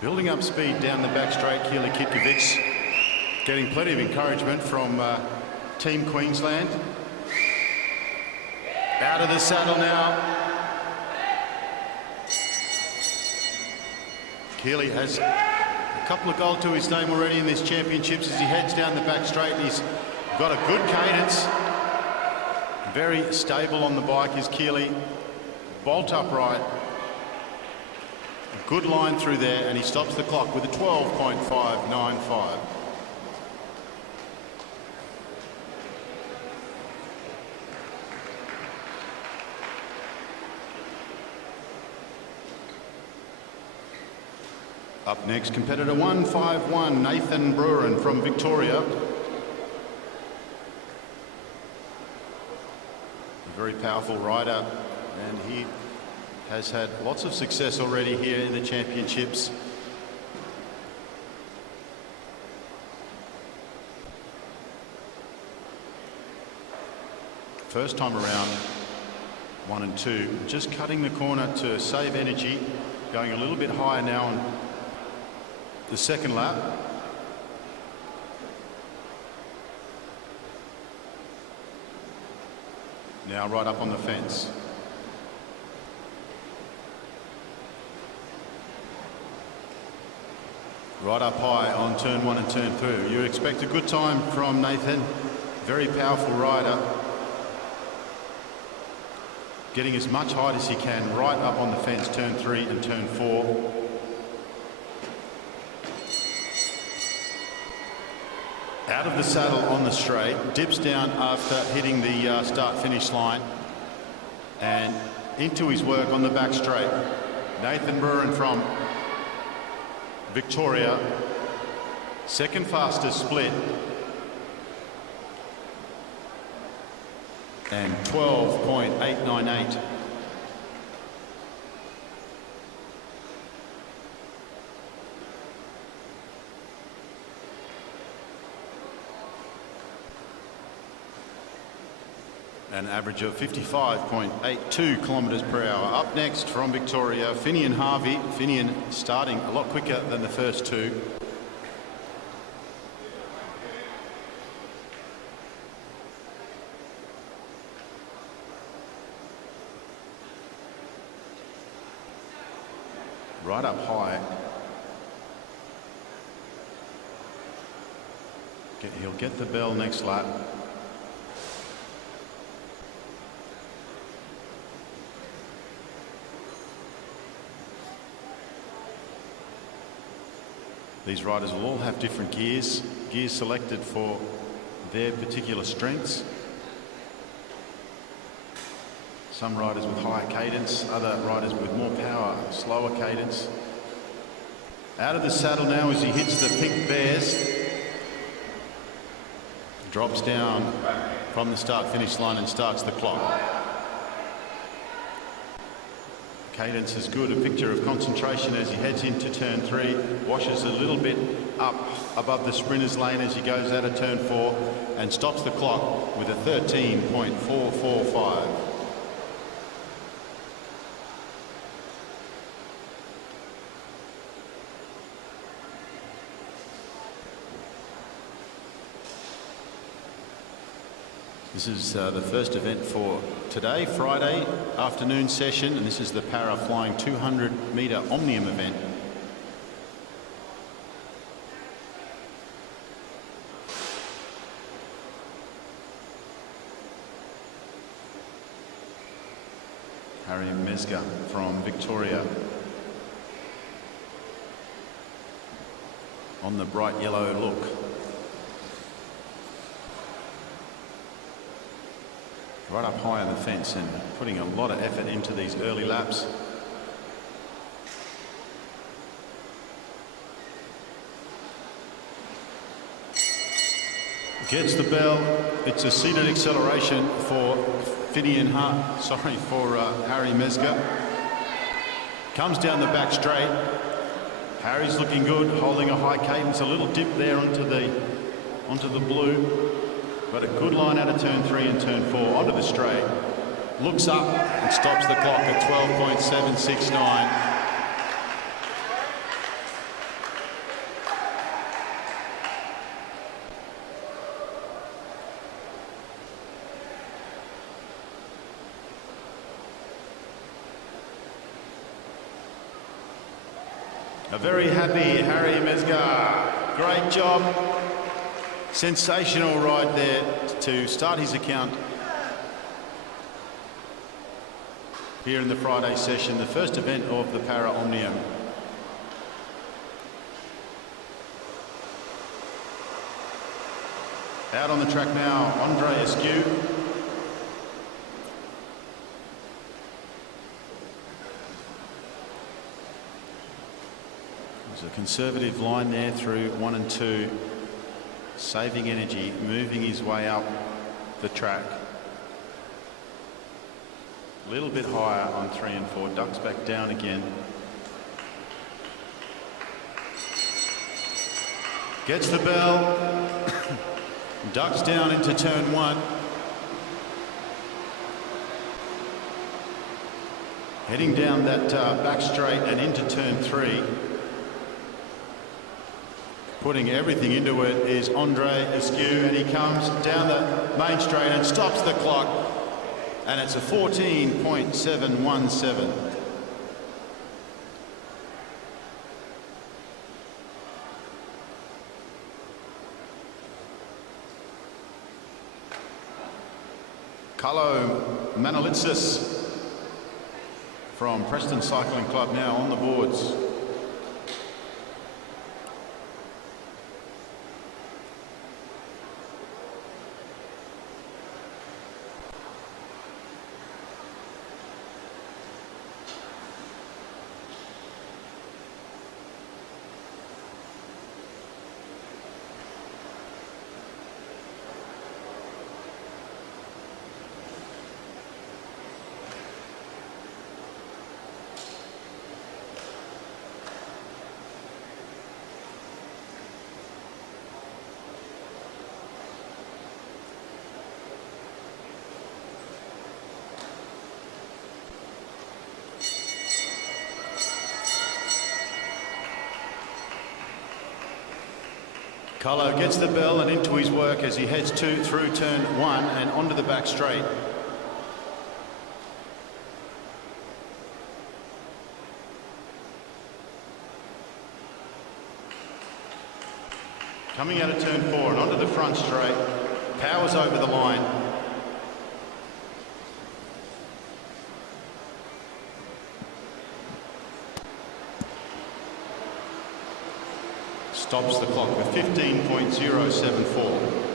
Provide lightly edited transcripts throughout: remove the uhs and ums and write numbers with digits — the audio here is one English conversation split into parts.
Building up speed down the back straight, Keely Kitkovic getting plenty of encouragement from Team Queensland. Out of the saddle now. Keely has a couple of goals to his name already in these championships as he heads down the back straight. He's got a good cadence. Very stable on the bike is Keely. Bolt upright. A good line through there, and he stops the clock with a 12.595. Up next, competitor 151, Nathan Brewer from Victoria. A very powerful rider, and he has had lots of success already here in the championships. First time around, 1 and 2. Just cutting the corner to save energy, going a little bit higher now on the second lap. Now right up on the fence. Right up high on turn 1 and turn 2. You expect a good time from Nathan. Very powerful rider. Getting as much height as he can right up on the fence, turn 3 and turn 4. Out of the saddle on the straight, dips down after hitting the start-finish line, and into his work on the back straight. Nathan Brewer from Victoria, second fastest split, and 12.898. An average of 55.82 kilometres per hour. Up next from Victoria, Finian Harvey. Finian starting a lot quicker than the first two. Right up high. He'll get the bell next lap. These riders will all have different gears selected for their particular strengths. Some riders with higher cadence, other riders with more power, slower cadence. Out of the saddle now as he hits the pink bears. Drops down from the start-finish line and starts the clock. Cadence is good, a picture of concentration as he heads into turn 3, washes a little bit up above the sprinter's lane as he goes out of turn 4 and stops the clock with a 13.445. This is the first event for today, Friday afternoon session, and this is the para flying 200-metre Omnium event. Harry Mesga from Victoria on the bright yellow look. Right up high on the fence and putting a lot of effort into these early laps. Gets the bell. It's a seated acceleration for Harry Mesga. Comes down the back straight. Harry's looking good, holding a high cadence, a little dip there onto the blue. But a good line out of turn 3 and turn 4 onto the straight. Looks up and stops the clock at 12.769. A very happy Harry Mesgar. Great job. Sensational ride there to start his account here in the Friday session, the first event of the Para Omnium. Out on the track now, Andre Askew. There's a conservative line there through 1 and 2, saving energy, moving his way up the track. A little bit higher on 3 and 4, ducks back down again. Gets the bell, ducks down into turn 1. Heading down that back straight and into turn 3. Putting everything into it is Andre Askew, and he comes down the main straight and stops the clock, and it's a 14.717. Carlo Manolitsis from Brisbane Cycling Club now on the boards. Carlo gets the bell and into his work as he heads through turn 1 and onto the back straight. Coming out of turn 4 and onto the front straight, powers over the line. Stops the clock with 15.074.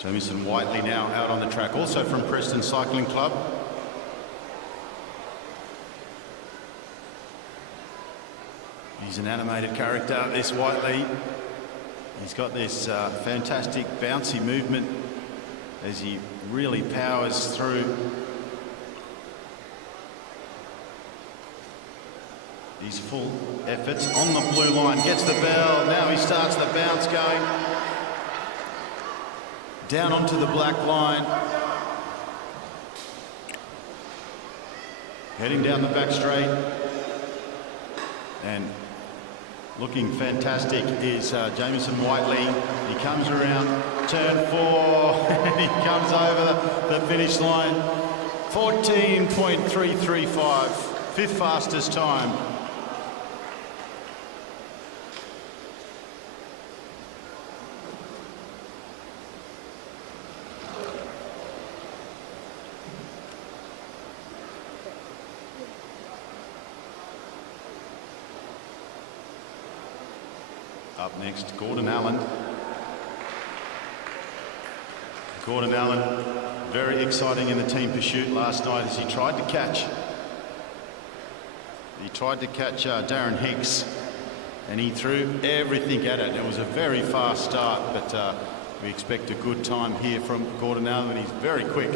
Jamison Whiteley now out on the track, also from Brisbane Cycling Club. He's an animated character, this Whiteley. He's got this fantastic bouncy movement as he really powers through these full efforts. On the blue line, gets the bell, now he starts the bounce going. Down onto the black line. Heading down the back straight. And looking fantastic is Jamison Whiteley. He comes around turn 4 and he comes over the finish line. 14.335, fifth fastest time. Up next, Gordon Allen. Gordon Allen, very exciting in the team pursuit last night as he tried to catch. Darren Hicks, and he threw everything at it. It was a very fast start, but we expect a good time here from Gordon Allen. He's very quick.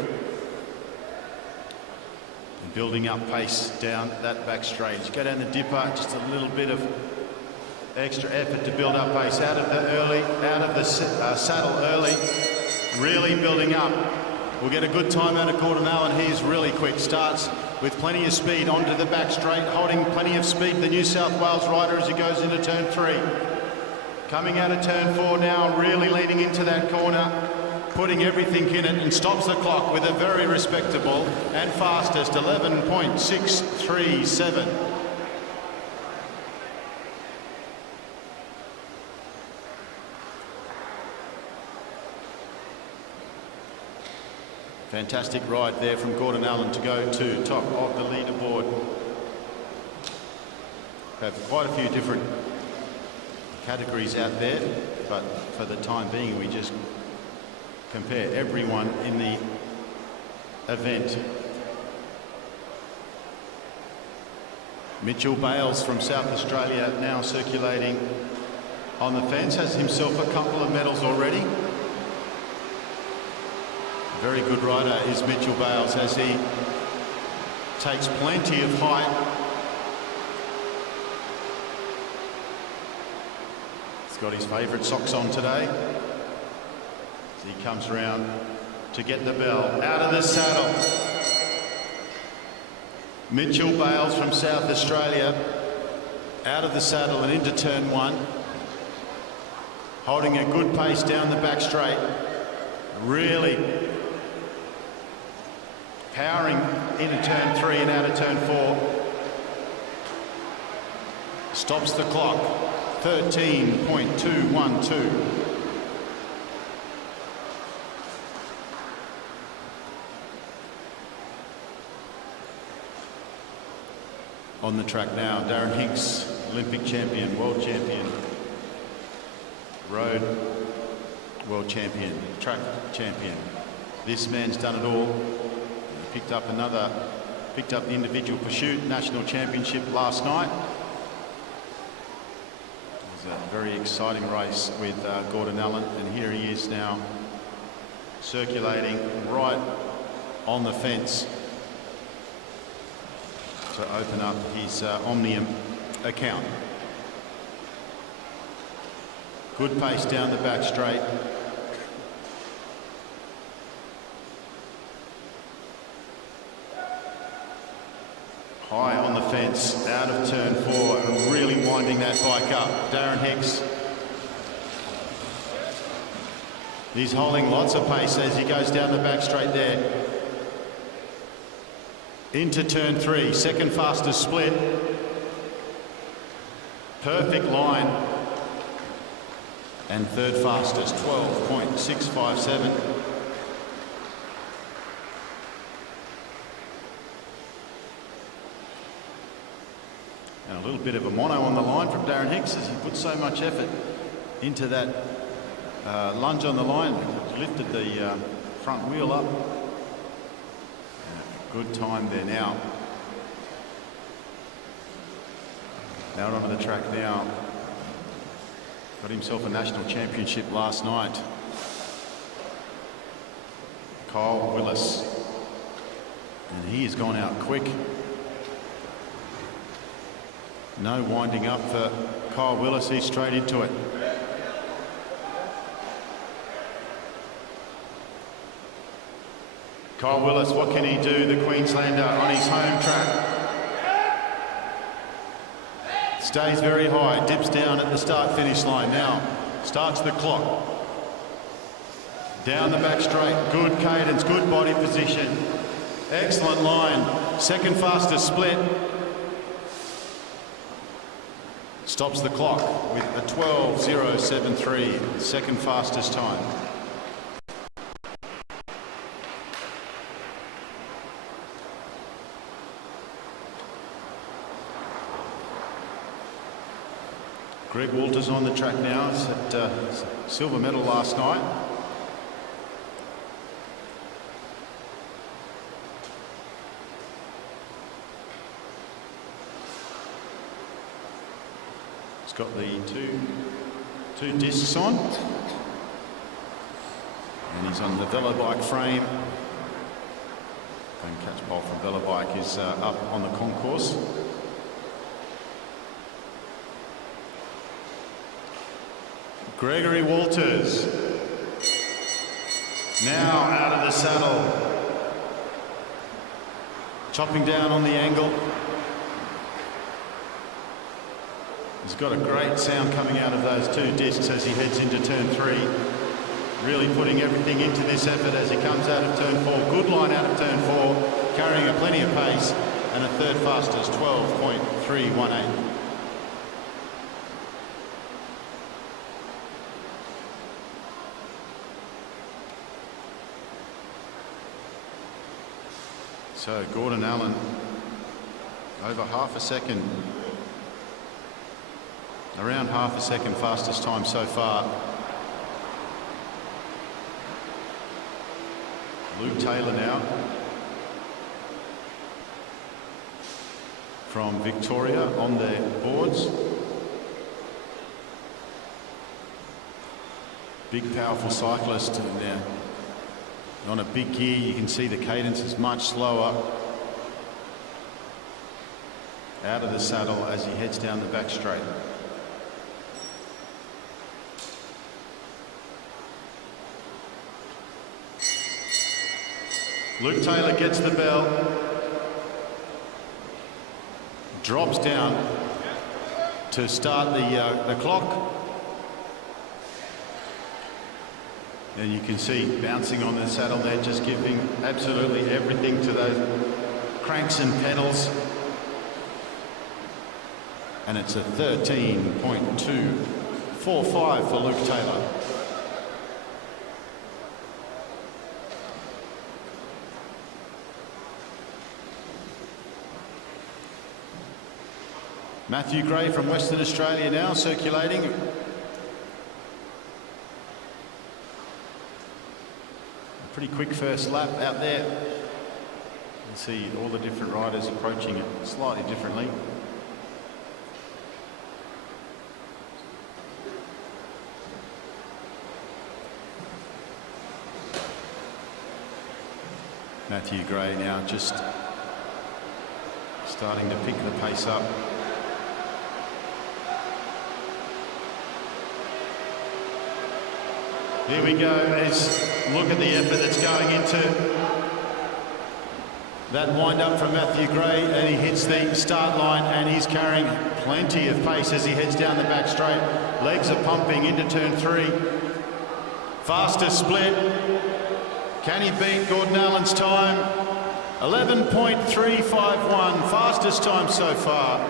building up pace down that back straight. As you go down the dipper, just a little bit of extra effort to build up pace out of the saddle early, really building up. We'll get a good time out of Gordon Allen. He's really quick. Starts with plenty of speed onto the back straight, holding plenty of speed. The New South Wales rider as he goes into turn 3. Coming out of turn 4 now, really leaning into that corner, putting everything in it, and stops the clock with a very respectable and fastest 11.637. Fantastic ride there from Gordon Allen to go to top of the leaderboard. We have quite a few different categories out there, but for the time being we just compare everyone in the event. Mitchell Bales from South Australia now circulating on the fence, has himself a couple of medals already. Very good rider is Mitchell Bales as he takes plenty of height. He's got his favourite socks on today. He comes around to get the bell. Out of the saddle. Mitchell Bales from South Australia. Out of the saddle and into turn 1. Holding a good pace down the back straight. Really powering into turn 3 and out of turn 4. Stops the clock. 13.212. On the track now, Darren Hinks, Olympic champion, world champion, road world champion, track champion. This man's done it all. He picked up the individual pursuit national championship last night. It was a very exciting race with Gordon Allen, and here he is now circulating right on the fence to open up his Omnium account. Good pace down the back straight. High on the fence, out of turn 4, and really winding that bike up. Darren Hicks. He's holding lots of pace as he goes down the back straight there. Into turn 3, second fastest split. Perfect line. And third fastest, 12.657. And a little bit of a mono on the line from Darren Hicks as he put so much effort into that lunge on the line. Lifted the front wheel up. Good time there now. Now onto the track now. Got himself a national championship last night. Kyle Willis. And he has gone out quick. No winding up for Kyle Willis. He's straight into it. Kyle Willis, what can he do, the Queenslander, on his home track? Stays very high, dips down at the start-finish line. Now starts the clock. Down the back straight, good cadence, good body position. Excellent line, second fastest split. Stops the clock with a 12.073, second fastest time. Greg Walters on the track now. He's at silver medal last night. He's got the two discs on. And he's on the velo bike frame. Glenn Catchpole from Velobike is up on the concourse. Gregory Walters now out of the saddle, chopping down on the angle. He's got a great sound coming out of those two discs as he heads into turn 3. Really putting everything into this effort as he comes out of turn 4. Good line out of turn 4, carrying a plenty of pace, and a third fastest, 12.318. So Gordon Allen over half a second, around half a second fastest time so far. Luke Taylor now from Victoria on their boards. Big powerful cyclist now. On a big gear, you can see the cadence is much slower. Out of the saddle as he heads down the back straight. Luke Taylor gets the bell, drops down to start the clock. And you can see bouncing on the saddle there, just giving absolutely everything to those cranks and pedals. And it's a 13.245 for Luke Taylor. Matthew Gray from Western Australia now circulating. Pretty quick first lap out there. You can see all the different riders approaching it slightly differently. Matthew Gray now just starting to pick the pace up. Here we go. Look at the effort that's going into that wind up from Matthew Gray, and he hits the start line and he's carrying plenty of pace as he heads down the back straight. Legs are pumping into turn 3. Fastest split. Can he beat Gordon Allen's time? 11.351, fastest time so far.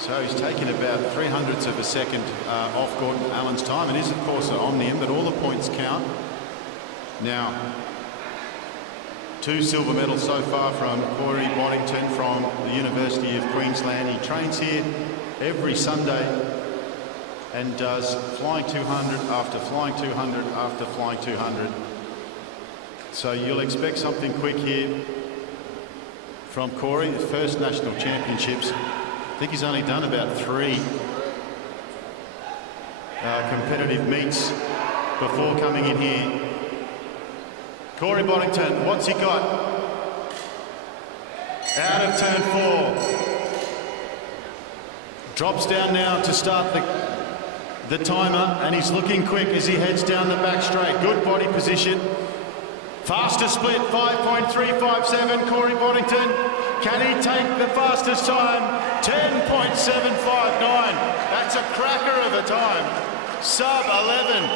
So he's taken about 3/100ths of a second off Gordon Allen's time. It is, of course, an Omnium, but all the points count. Now, 2 silver medals so far from Corey Boddington from the University of Queensland. He trains here every Sunday and does flying 200 after flying 200 after flying 200. So you'll expect something quick here from Corey. The first national championships. I think he's only done about 3 competitive meets before coming in here. Corey Boddington, what's he got? Out of turn 4. Drops down now to start the timer, and he's looking quick as he heads down the back straight. Good body position. Fastest split, 5.357, Corey Boddington. Can he take the fastest time? 10.759. That's a cracker of a time. Sub 11.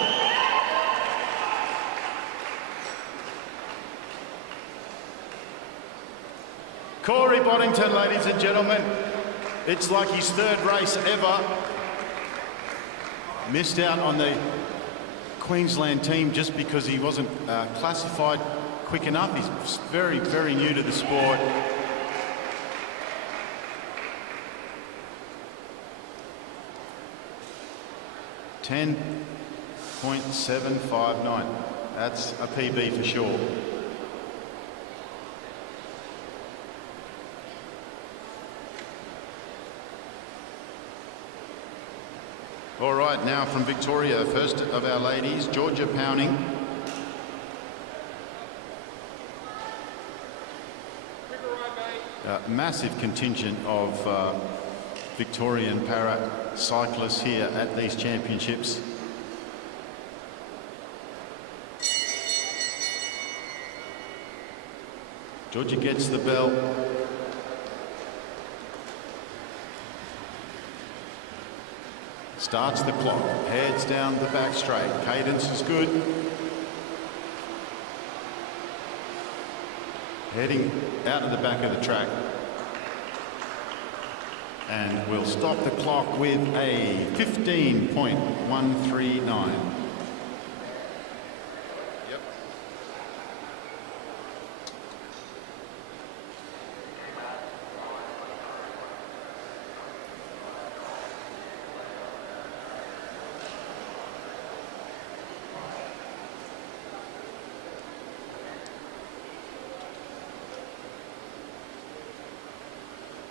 Corey Boddington, ladies and gentlemen. It's like his 3rd race ever. Missed out on the Queensland team just because he wasn't classified quick enough. He's very, very new to the sport. .759. That's a PB for sure. All right, now from Victoria, first of our ladies, Georgia Pounding. Massive contingent of Victorian para cyclists here at these championships. Georgia gets the bell. Starts the clock, heads down the back straight. Cadence is good. Heading out of the back of the track. And we'll stop the clock with a 15.139. Yep.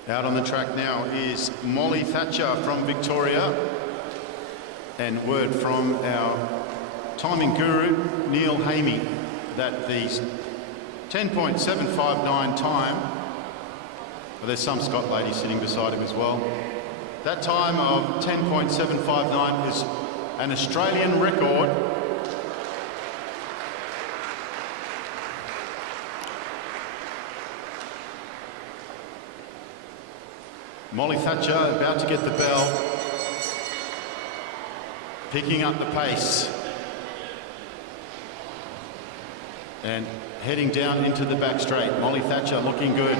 Out on the track now is Molly Thatcher from Victoria, and word from our timing guru Neil Hamey that the 10.759 time, well, there's some Scott lady sitting beside him as well, that time of 10.759 is an Australian record. Molly Thatcher about to get the bell, picking up the pace and heading down into the back straight. Molly Thatcher looking good,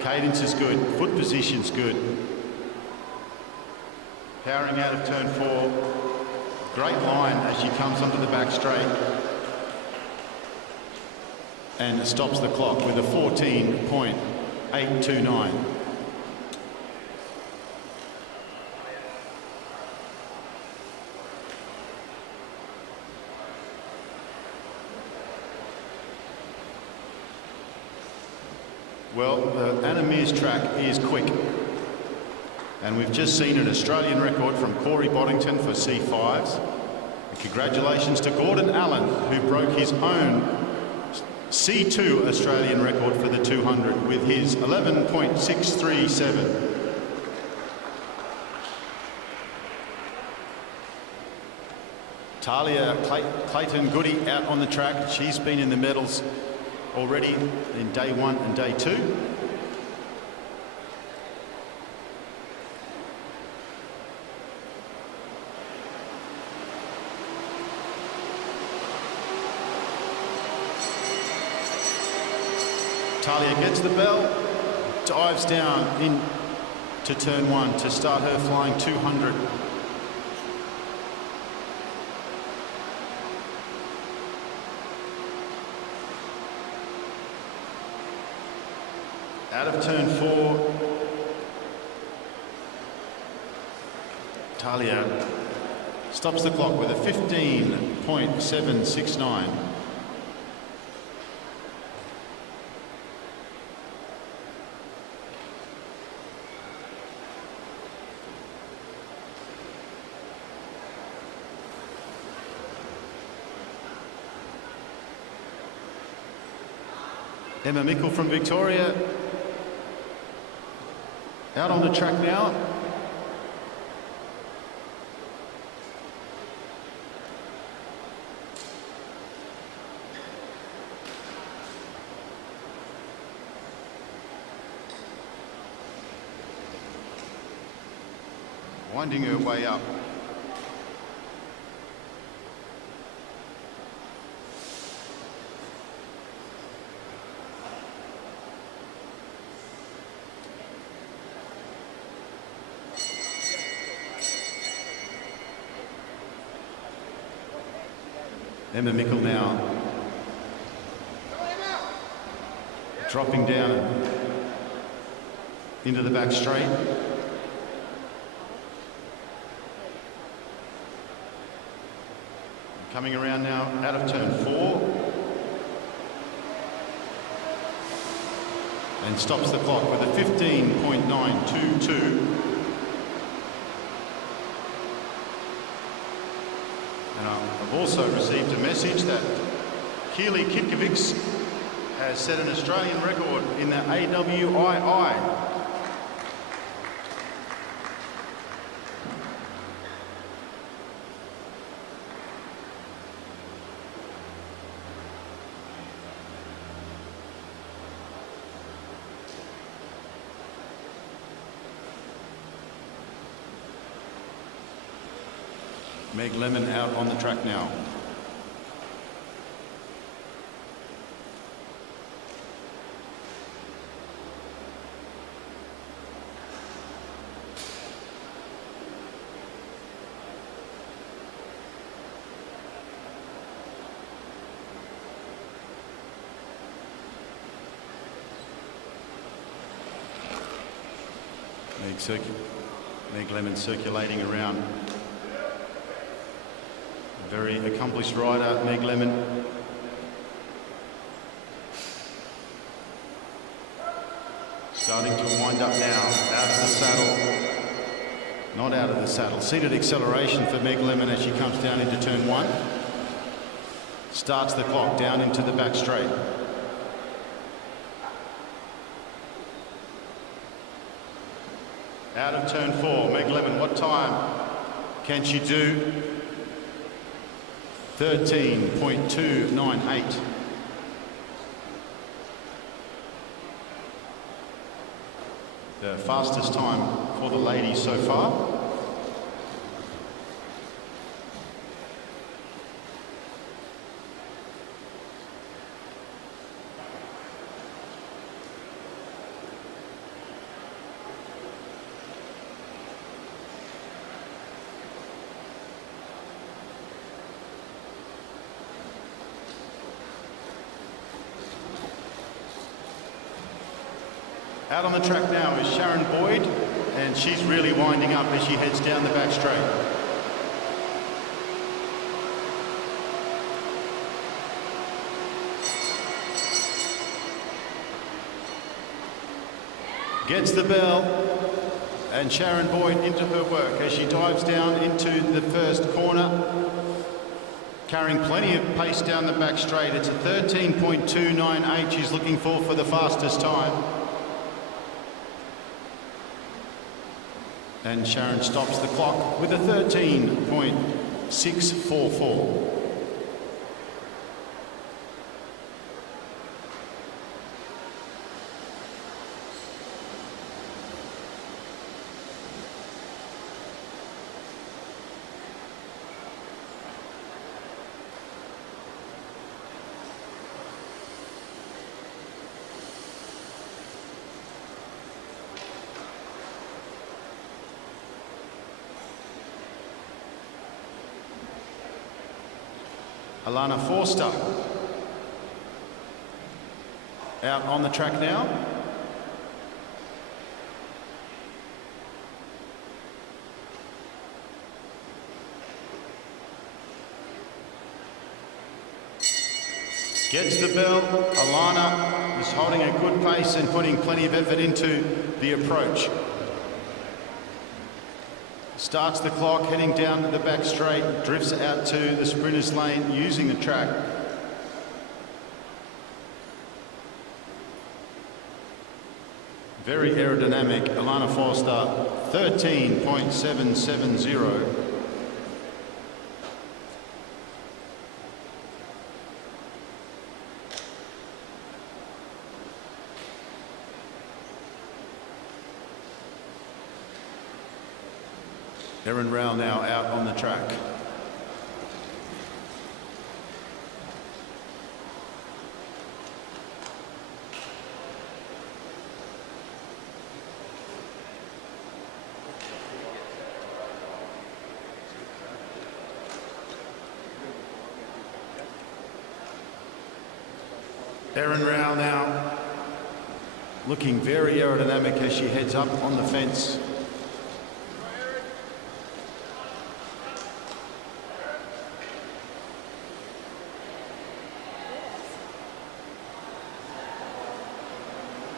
cadence is good, foot position's good. Powering out of turn 4, great line as she comes onto the back straight and stops the clock with a 14.829. Well, the Anna Meares track is quick, and we've just seen an Australian record from Corey Boddington for C5s. And congratulations to Gordon Allen, who broke his own C2 Australian record for the 200 with his 11.637. Talia Clayton Goody out on the track. She's been in the medals already in day 1 and day 2. Talia gets the bell, dives down into turn 1 to start her flying 200. Out of turn 4, Talia stops the clock with a 15.769. Emma Mickle from Victoria out on the track now. Winding her way up. Emma Mickle now dropping down into the back straight. Coming around now out of turn 4 and stops the clock with a 15.922. also received a message that Keely Kitkovics has set an Australian record in the AWII. Meg Lemon out on the track now. Meg Lemon circulating around. Very accomplished rider, Meg Lemon. Starting to wind up now, out of the saddle. Not out of the saddle. Seated acceleration for Meg Lemon as she comes down into turn 1. Starts the clock down into the back straight. Out of turn 4, Meg Lemon, what time can she do? 13.298. The fastest time for the ladies so far. Out on the track now is Sharon Boyd, and she's really winding up as she heads down the back straight. Gets the bell, and Sharon Boyd into her work as she dives down into the first corner, carrying plenty of pace down the back straight. It's a 13.298 she's looking for the fastest time. And Sharon stops the clock with a 13.644. Alana Forster out on the track now. Gets the bell. Alana is holding a good pace and putting plenty of effort into the approach. Starts the clock, heading down to the back straight, drifts out to the sprinters lane using the track. Very aerodynamic, Alana Forster, 13.770. Erin Rowell now out on the track. Erin Rowell now looking very aerodynamic as she heads up on the fence.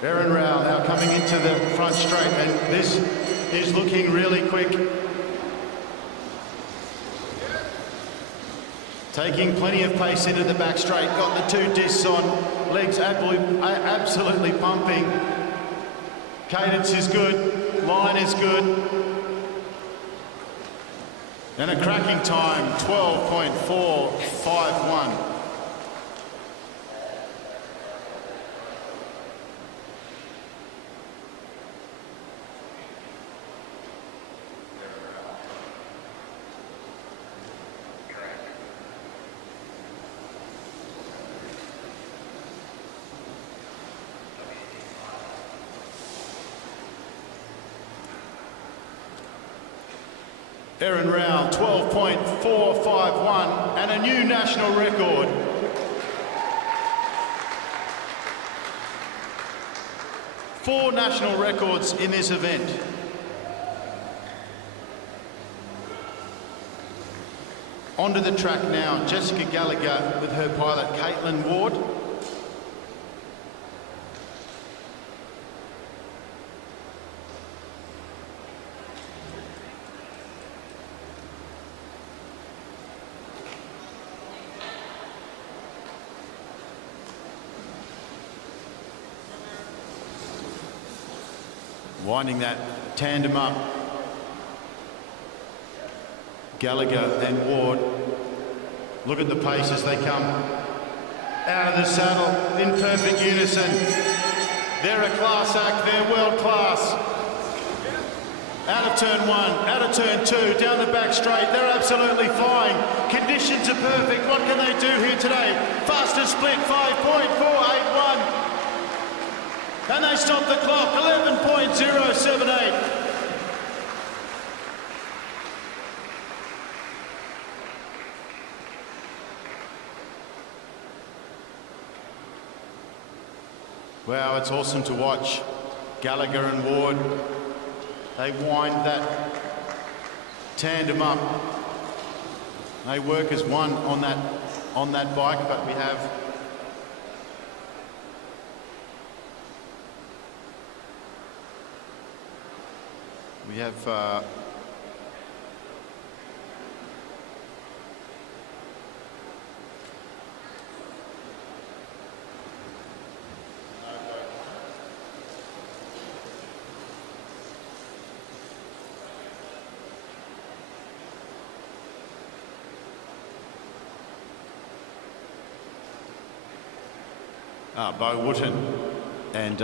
Erin Rowell now coming into the front straight, and this is looking really quick. Taking plenty of pace into the back straight. Got the 2 discs on. Legs absolutely pumping. Cadence is good. Line is good. And a cracking time, 12.451. Erin Rao, 12.451, and a new national record. Four national records in this event. Onto the track now, Jessica Gallagher with her pilot Caitlin Ward. Winding that tandem up. Gallagher and Ward. Look at the pace as they come out of the saddle in perfect unison. They're a class act, they're world class. Out of turn 1, out of turn 2, down the back straight, they're absolutely flying. Conditions are perfect, what can they do here today? Fastest split, 5.481. And they stop the clock, 11.078. Wow, it's awesome to watch. Gallagher and Ward, they wind that tandem up. They work as one on that bike, but we have Bo Wooten and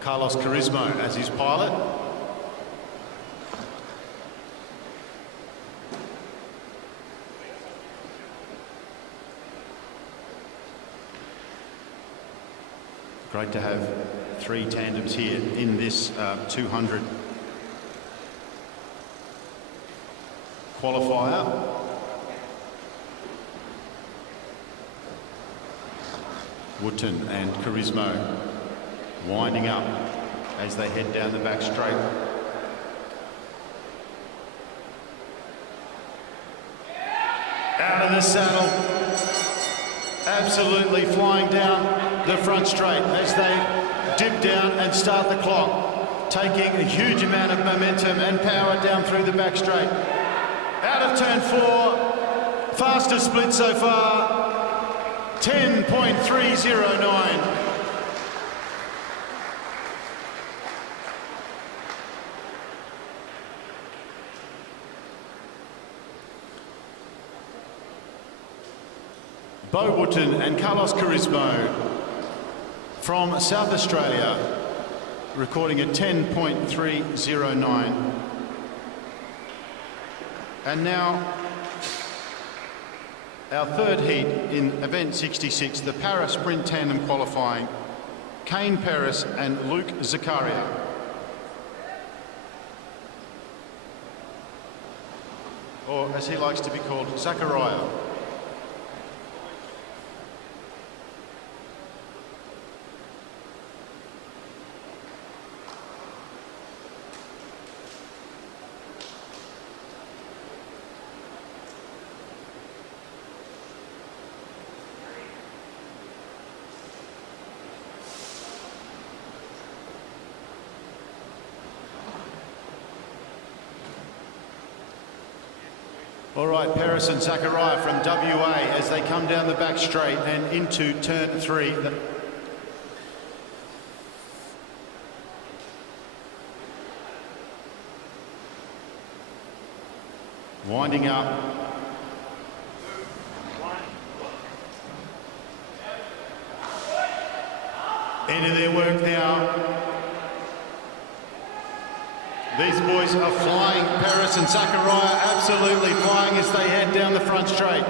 Carlos Carismo as his pilot. Great to have 3 tandems here in this 200 qualifier. Wooten and Carismo winding up as they head down the back straight. Out of the saddle, absolutely flying down the front straight as they dip down and start the clock, taking a huge amount of momentum and power down through the back straight. Out of turn 4, fastest split so far, 10.309. Bo Wooten and Carlos Carismo from South Australia, recording at 10.309. And now our third heat in event 66, the Para Sprint Tandem qualifying, Kane Paris and Luke Zakaria. Or as he likes to be called, Zachariah. All right, Paris and Zachariah from WA as they come down the back straight and into turn 3. Winding up. Into their work now. These boys are flying. Paris and Zachariah absolutely flying as they head down the front straight.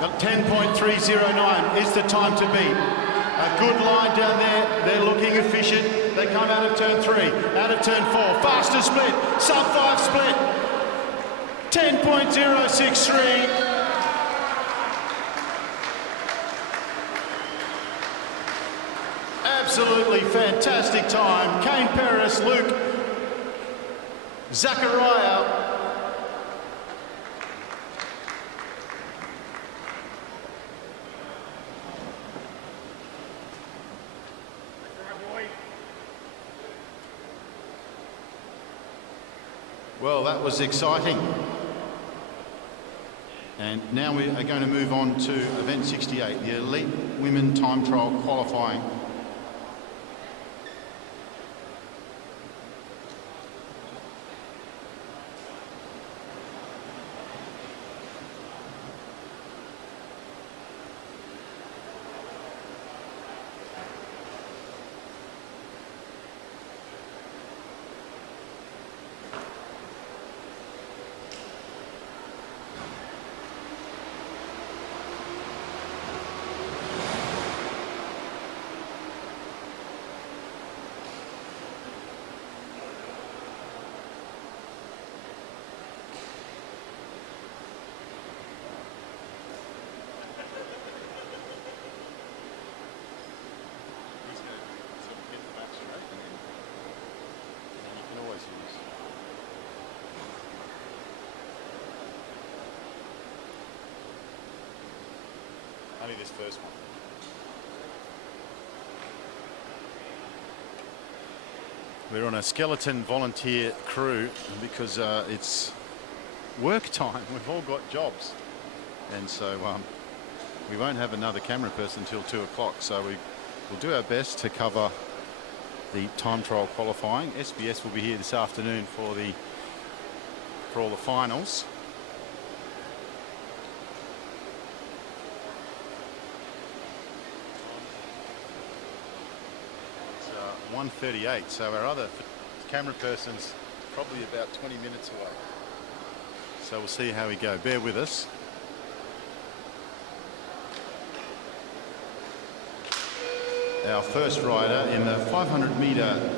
Got 10.309 is the time to beat. A good line down there. They're looking efficient. They come out of turn 3, out of turn 4. Faster split, sub 5 split. 10.063. Absolutely fantastic time. Kane Paris, Luke Zachariah. Well, that was exciting. And now we are going to move on to event 68, the elite women time trial qualifying. Only this first one. We're on a skeleton volunteer crew because it's work time. We've all got jobs. And so we won't have another camera person until 2 o'clock. So we'll do our best to cover the time trial qualifying. SBS will be here this afternoon for all the finals. It's 1:38, so our other camera person's probably about 20 minutes away. So we'll see how we go. Bear with us. Our first rider in the 500-metre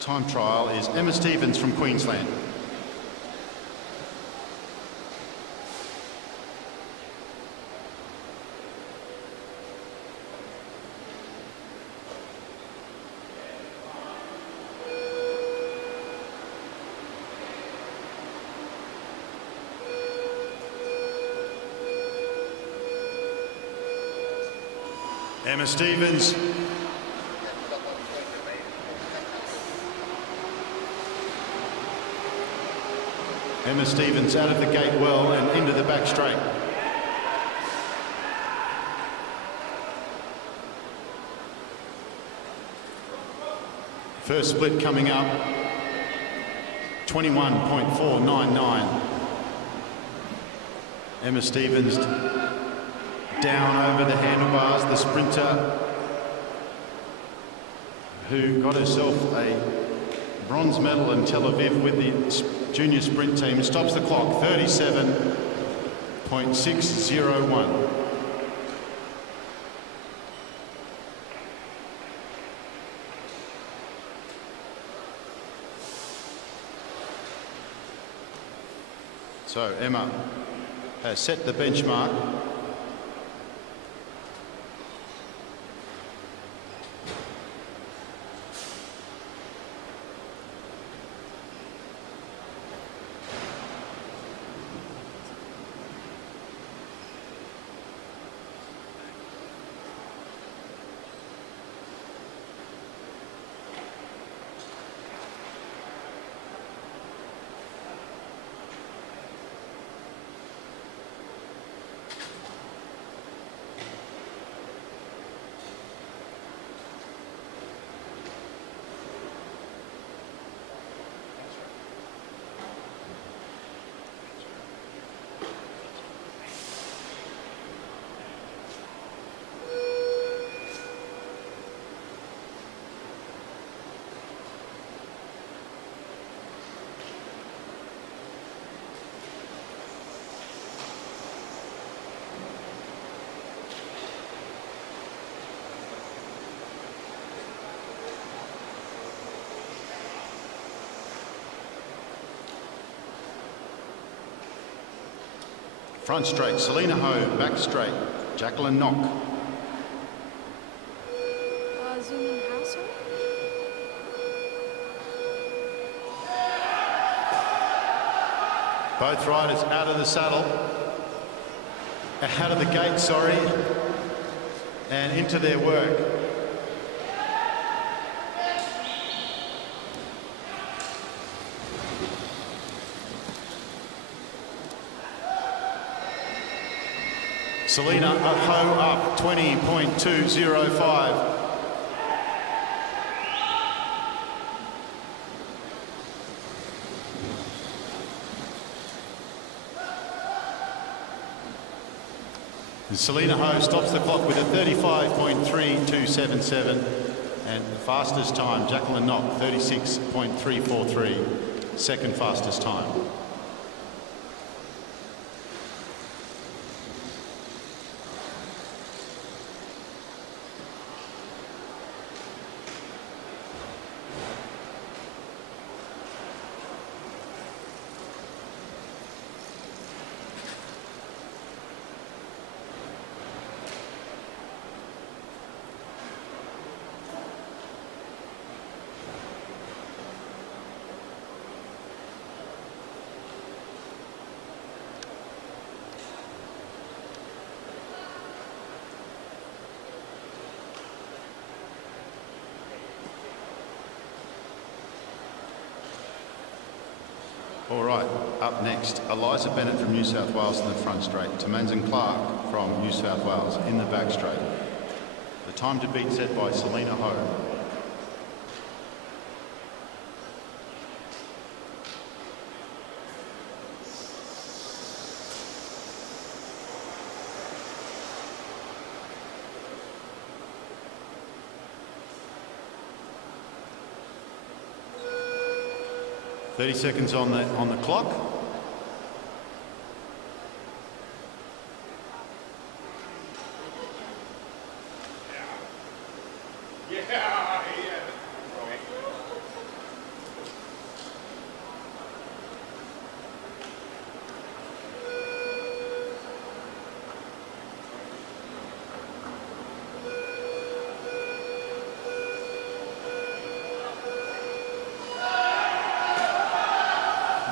time trial is Emma Stevens from Queensland. Emma Stevens. Emma Stevens out of the gate well and into the back straight. First split coming up, 21.499. Emma Stevens down over the handlebars, the sprinter who got herself a bronze medal in Tel Aviv with the junior sprint team, stops the clock, 37.601. So Emma has set the benchmark. Front straight, Selena Ho. Back straight, Jacqueline Knock. Zooming house. Both riders out of the saddle, out of the gate, sorry, and into their work. Selena Ho up 20.205. And Selena Ho stops the clock with a 35.3277, and the fastest time, Jacqueline Knock, 36.343, second fastest time. All right, up next, Eliza Bennett from New South Wales in the front straight, Tamsin Clark from New South Wales in the back straight. The time to beat set by Selena Ho. 30 seconds on the clock.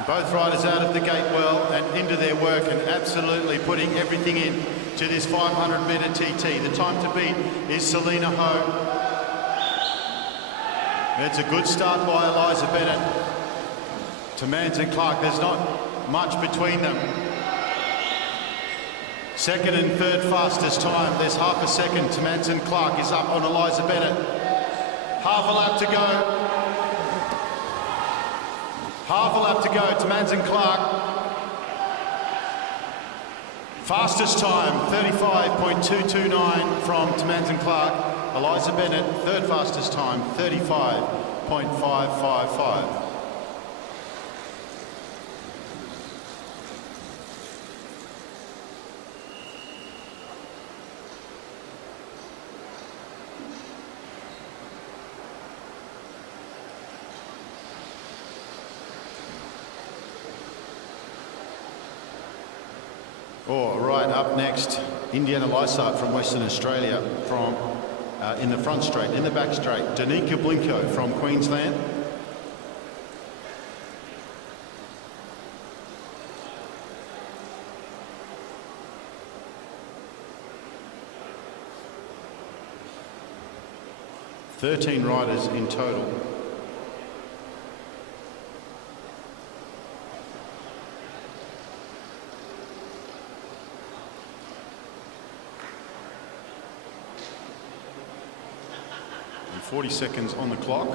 Both riders out of the gate well and into their work and absolutely putting everything in to this 500-metre TT. The time to beat is Selena Ho. It's a good start by Eliza Bennett. Tamsin Clark, there's not much between them. Second and third fastest time, there's half a second. Tamsin Clark is up on Eliza Bennett. Half a lap to go. Half a lap to go, Tamsin Clark. Fastest time, 35.229 from Tamsin Clark. Eliza Bennett, third fastest time, 35.555. All right, up next, Indiana Lysart from Western Australia from in the front straight. In the back straight, Danica Blinko from Queensland. Thirteen riders in total. And 40 seconds on the clock.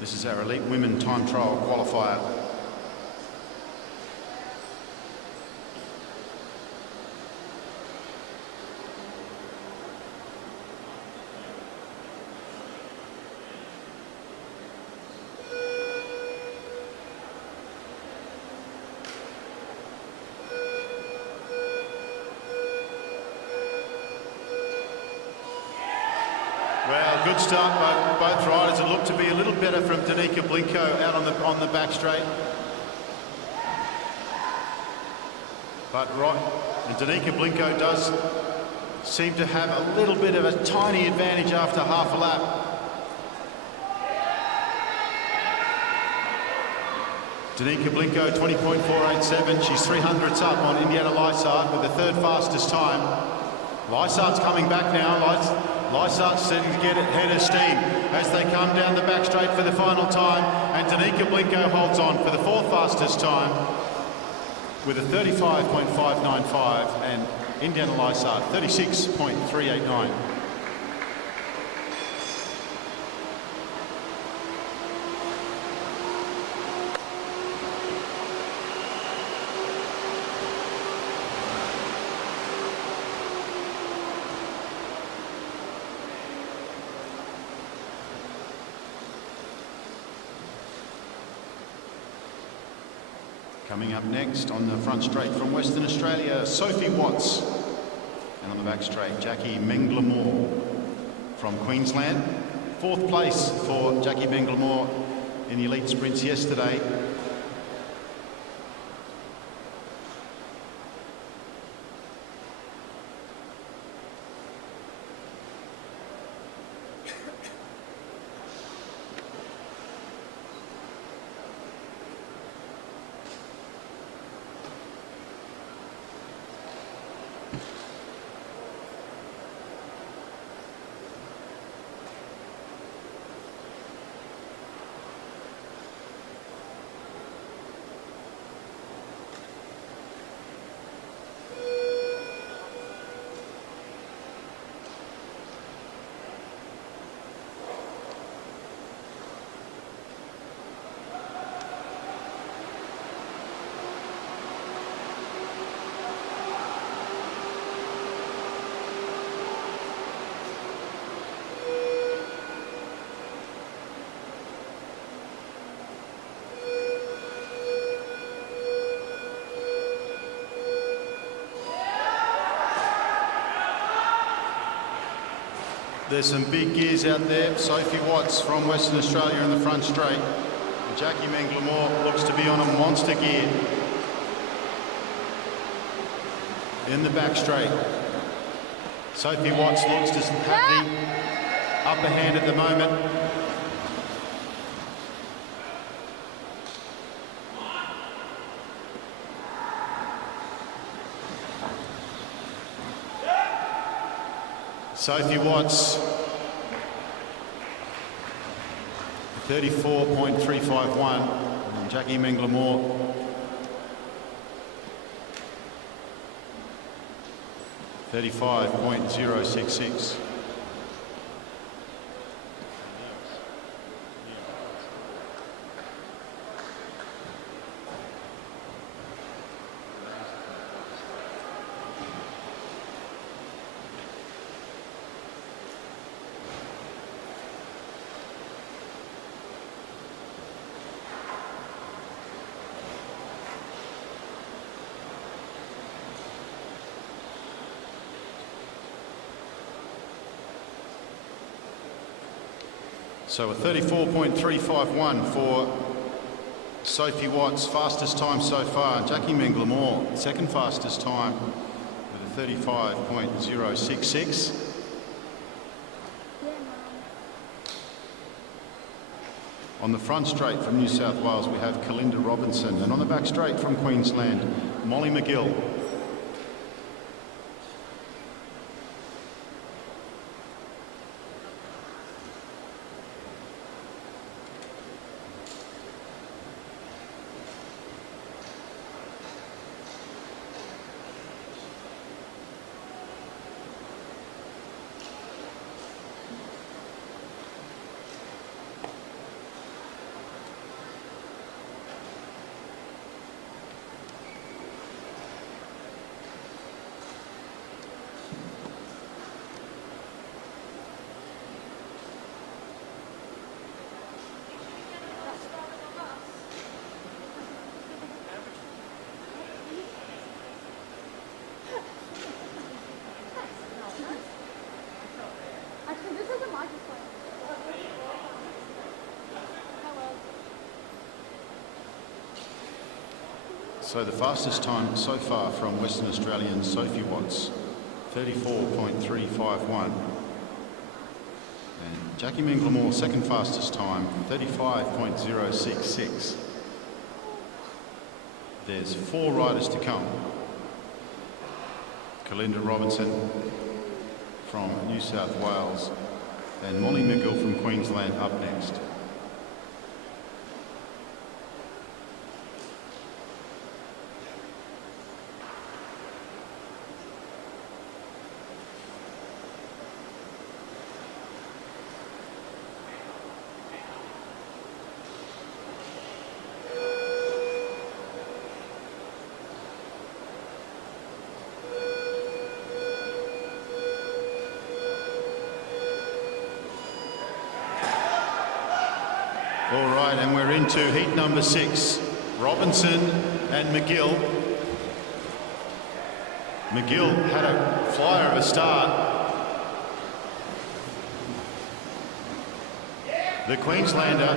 This is our elite women time trial qualifier. Well, good start by both riders. It looked to be a little better from Danica Blinko out on the back straight. But and Danica Blinko does seem to have a little bit of a tiny advantage after half a lap. Danica Blinko 20.487. She's 300ths up on Indiana Lysart with the third fastest time. Lysart's coming back now. Lysart's starting to get ahead of steam as they come down the back straight for the final time. And Danica Blinko holds on for the fourth fastest time with a 35.595 and Indiana Lysart 36.389. Coming up next on the front straight from Western Australia, Sophie Watts. And on the back straight, Jackie Mengler-Moore from Queensland. Fourth place for Jackie Mengler-Moore in the elite sprints yesterday. There's some big gears out there. Sophie Watts from Western Australia in the front straight. And Jackie Mengler-Moore looks to be on a monster gear in the back straight. Sophie Watts looks to have the upper hand at the moment. Sophie Watts, 34.351, and Jackie Mengler-Moore, 35.066. So a 34.351 for Sophie Watts, fastest time so far. Jackie Mengler-Moore, second fastest time with a 35.066. On the front straight from New South Wales, we have Kalinda Robinson. And on the back straight from Queensland, Molly McGill. So the fastest time so far from Western Australian Sophie Watts, 34.351. And Jackie Minglemore, second fastest time, 35.066. There's 4 riders to come. Kalinda Robinson from New South Wales and Molly McGill from Queensland up next. All right, and we're into heat number 6. Robinson and McGill. McGill had a flyer of a start. The Queenslander,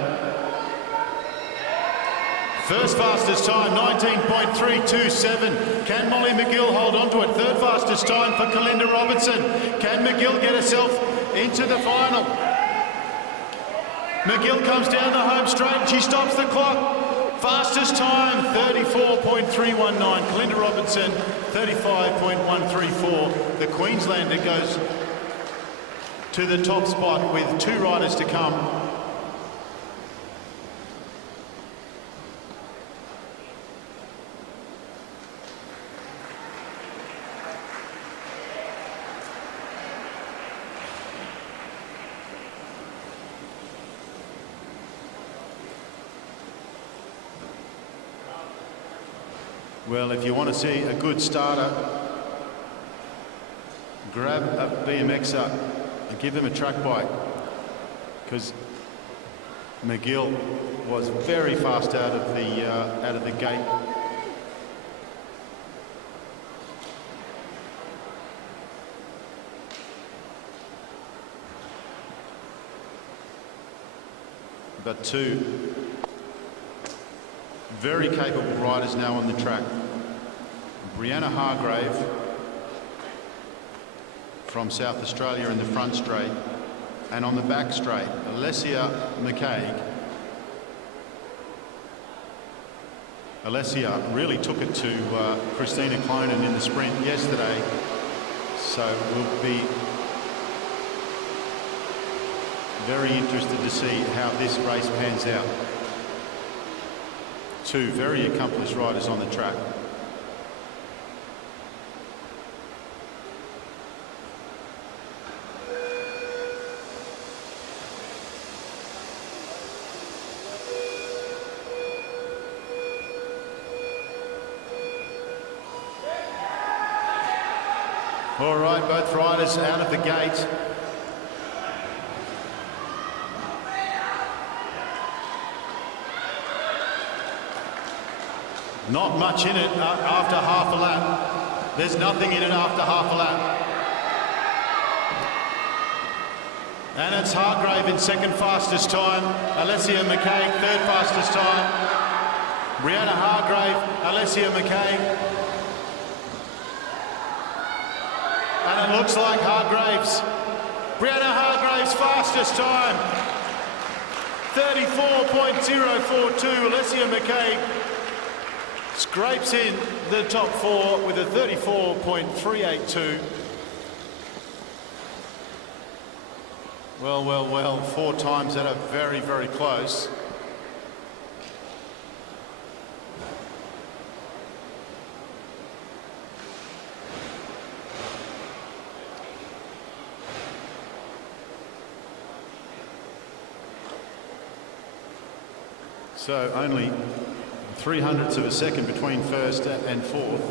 first fastest time, 19.327. Can Molly McGill hold on to it? Third fastest time for Kalinda Robinson. Can McGill get herself into the final? McGill comes down the home straight and she stops the clock. Fastest time, 34.319. Kalinda Robinson, 35.134. The Queenslander goes to the top spot with 2 riders to come. Well, if you want to see a good starter, grab a BMXer and give them a track bike, because McGill was very fast out of the gate. But 2 very capable riders now on the track. Brianna Hargrave from South Australia in the front straight, and on the back straight, Alessia McCaig. Alessia really took it to Christina Clonan in the sprint yesterday, so we'll be very interested to see how this race pans out. 2 very accomplished riders on the track. All right, both riders out of the gate. Not much in it after half a lap. There's nothing in it after half a lap. And it's Hargrave in second fastest time. Alessia McCaig, third fastest time. Brianna Hargrave, Alessia McCaig. And it looks like Brianna Hargrave's fastest time. 34.042, Alessia McCaig scrapes in the top 4 with a 34.382. Well, 4 times that are very, very close. So only 0.03 of a second between first and fourth.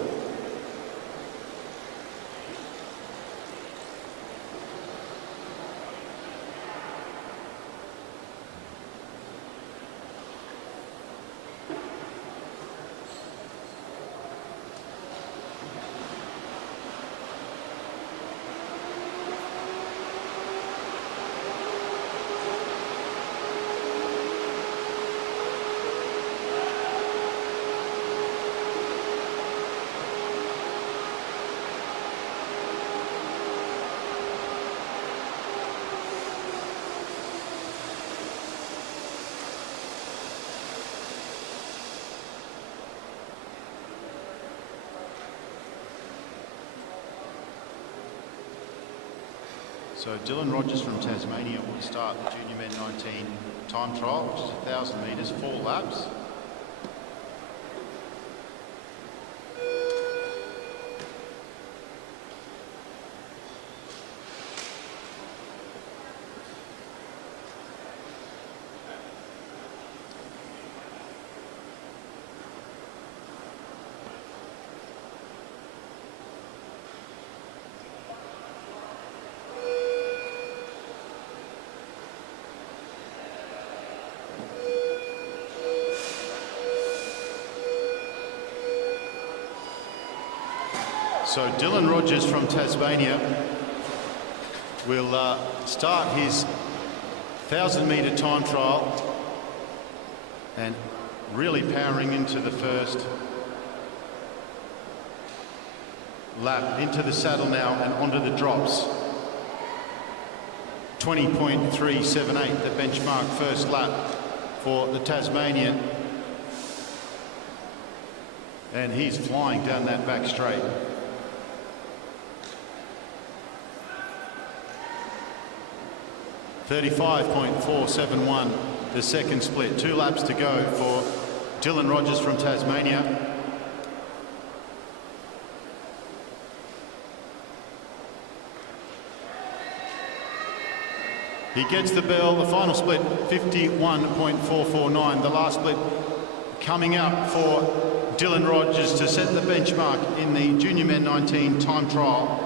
So Dylan Rogers from Tasmania will start the Junior Men 19 time trial, which is 1,000 metres, 4 laps. So Dylan Rogers from Tasmania will start his 1,000-metre time trial and really powering into the first lap, into the saddle now and onto the drops. 20.378, the benchmark first lap for the Tasmanian. And he's flying down that back straight. .471, the second split. 2 laps to go for Dylan Rogers from Tasmania. He gets the bell, the final split, 51.449. The last split coming up for Dylan Rogers to set the benchmark in the Junior Men 19 time trial.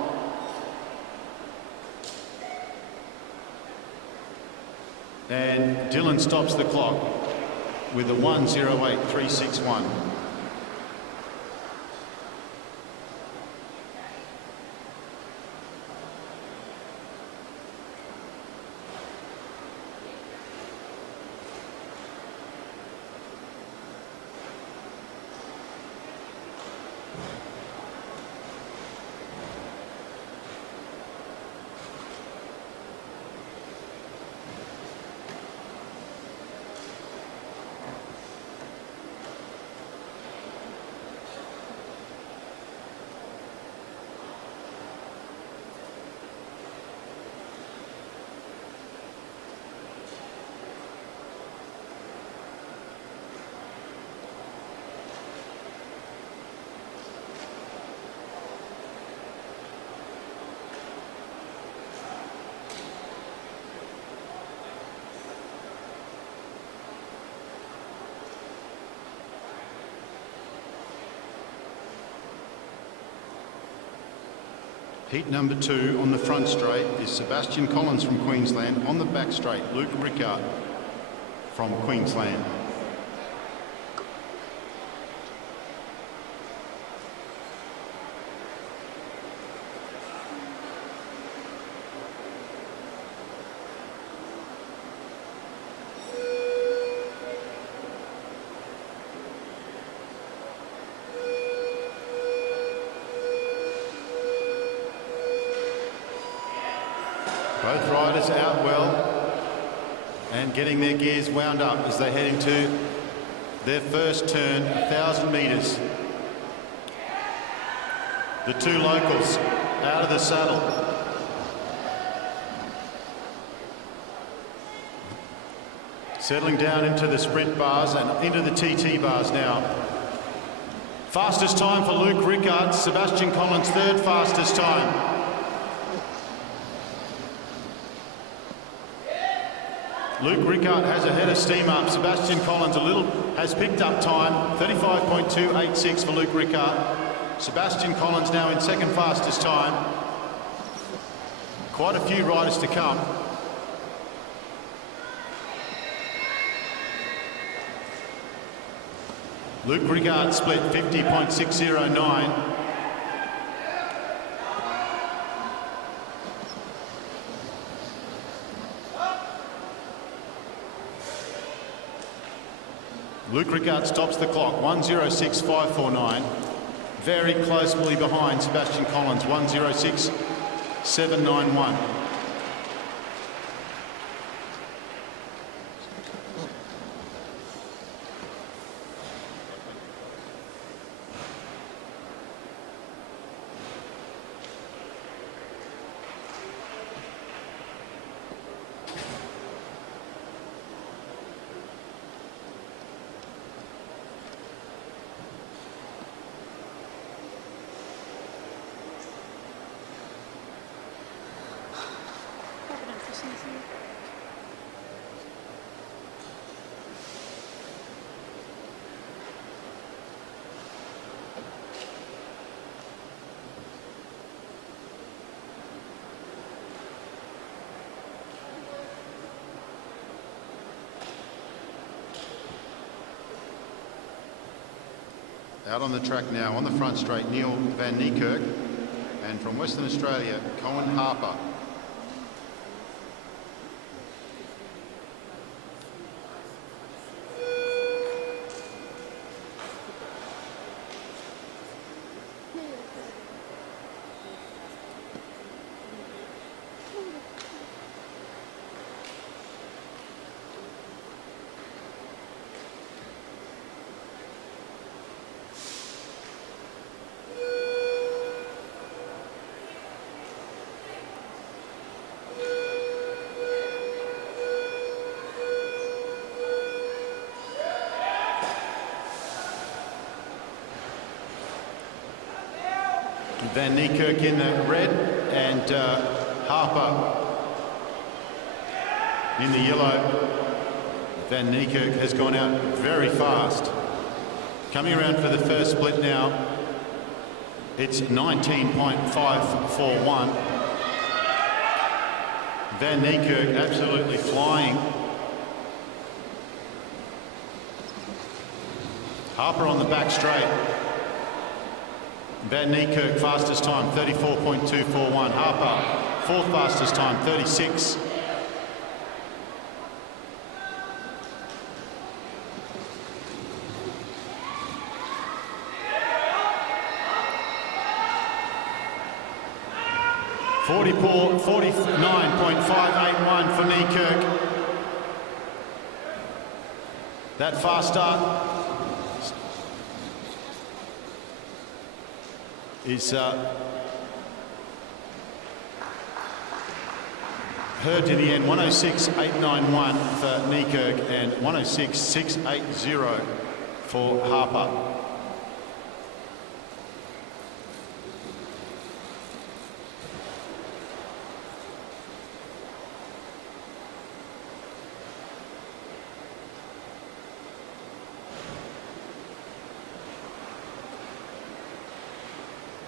And Dylan stops the clock with a 1:08.361. Heat number 2 on the front straight is Sebastian Collins from Queensland. On the back straight, Luke Rickard from Queensland. Both riders out well and getting their gears wound up as they head into their first turn, 1,000 metres. The 2 locals out of the saddle. Settling down into the sprint bars and into the TT bars now. Fastest time for Luke Rickard, Sebastian Collins, 3rd fastest time. Luke Rickard has a head of steam up. Sebastian Collins has picked up time. 35.286 for Luke Rickard. Sebastian Collins now in 2nd fastest time. Quite a few riders to come. Luke Rickard split 50.609. Luke Rickard stops the clock, 1:06.549. Very closely behind Sebastian Collins, 1:06.791. Out on the track now, on the front straight, Neil Van Niekerk, and from Western Australia, Cohen Harper. Van Niekerk in the red and Harper in the yellow. Van Niekerk has gone out very fast. Coming around for the first split now, it's 19.541. Van Niekerk absolutely flying. Harper on the back straight. Van Niekerk fastest time 34.241. Harper fourth fastest time 36. .49.581 for Niekerk. That fast start is hurt in the end. 106.891 for Niekerk and 106.680 for Harper.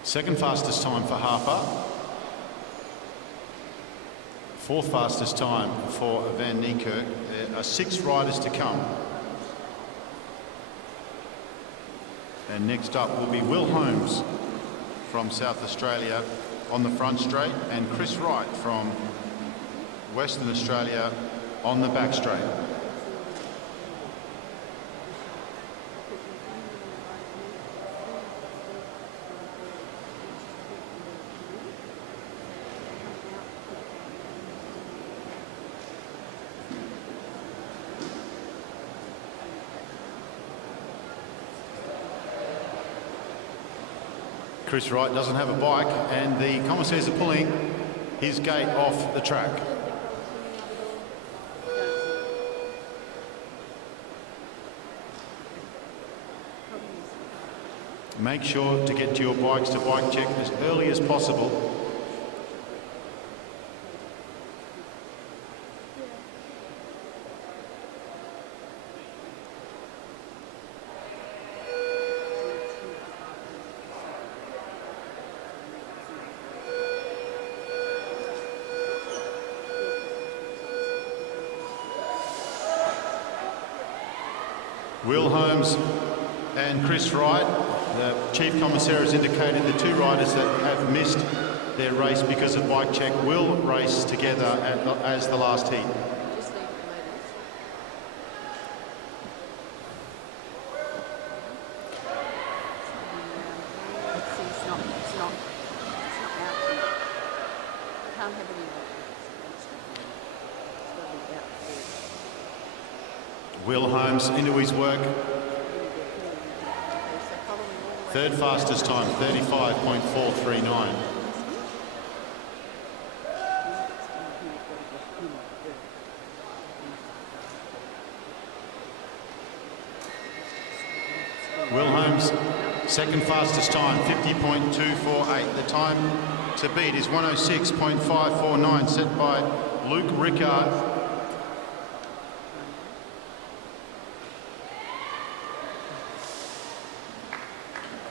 Second fastest time for Harper. Fourth fastest time for Van Niekerk. There are 6 riders to come. And next up will be Will Holmes from South Australia on the front straight, and Chris Wright from Western Australia on the back straight. Chris Wright doesn't have a bike, and the commissaires are pulling his gate off the track. Make sure to get to your bikes to bike check as early as possible. Will Holmes and Chris Wright, the Chief Commissaire has indicated the 2 riders that have missed their race because of bike check will race together as the last heat. Will Holmes into his work. Third fastest time, 35.439. Will Holmes, second fastest time, 50.248. The time to beat is 106.549, set by Luke Rickard.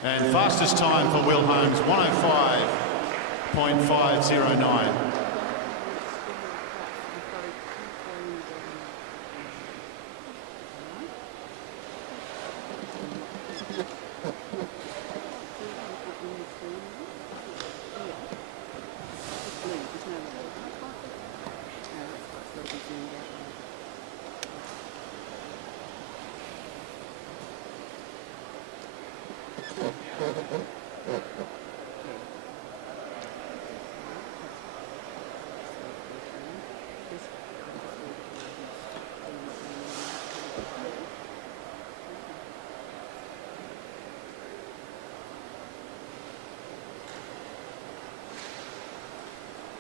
And fastest time for Will Holmes, 105.509.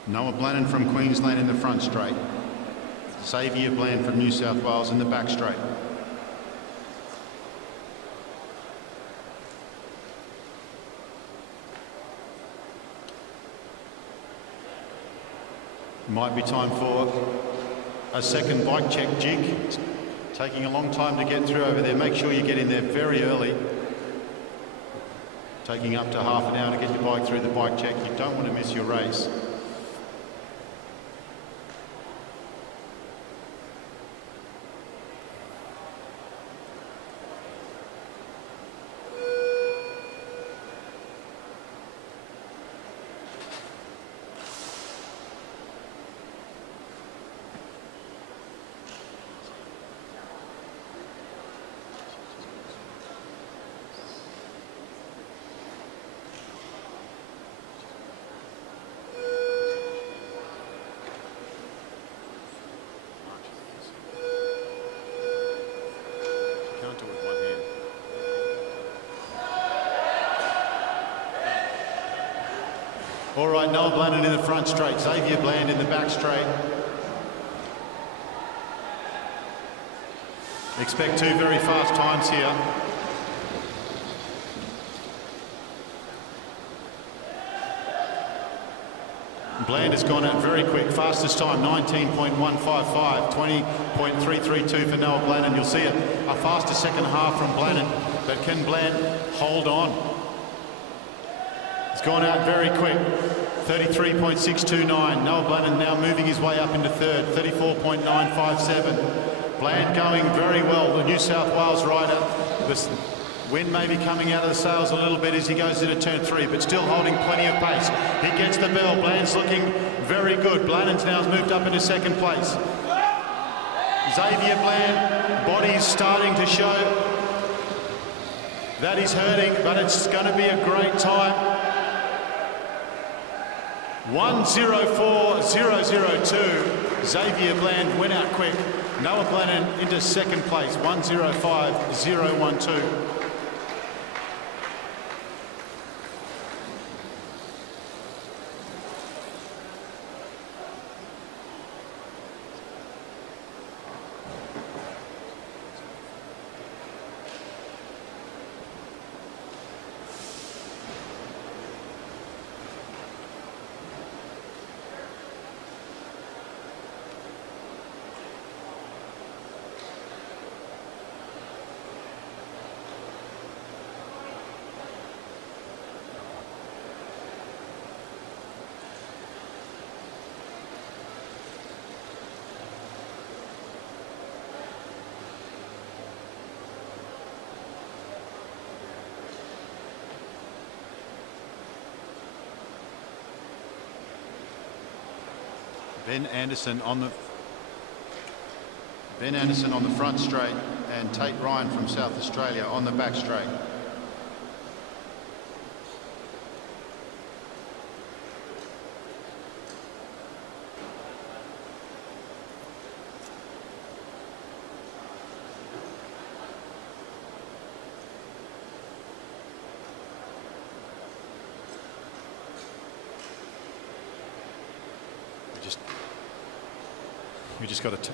Noah Blannon from Queensland in the front straight. Xavier Bland from New South Wales in the back straight. Might be time for a second bike check jig. It's taking a long time to get through over there. Make sure you get in there very early. Taking up to half an hour to get your bike through the bike check. You don't want to miss your race. All right, Noah Blannon in the front straight, Xavier Bland in the back straight. Expect two very fast times here. Bland has gone out very quick. Fastest time, 19.155, 20.332 for Noah Blannon. You'll see a faster second half from Blannon, but can Bland hold on? He's gone out very quick. 33.629. Noah Blannon now moving his way up into third. 34.957. Bland going very well. The New South Wales rider. This wind may be coming out of the sails a little bit as he goes into turn 3, but still holding plenty of pace. He gets the bell. Bland's looking very good. Blannon's now moved up into second place. Xavier Bland, body's starting to show that he's hurting, but it's going to be a great time. 1:04.002. Xavier Bland went out quick. Noah Blannon into second place, 1:05.012. Ben Anderson on the front straight, and Tate Ryan from South Australia on the back straight. We just got to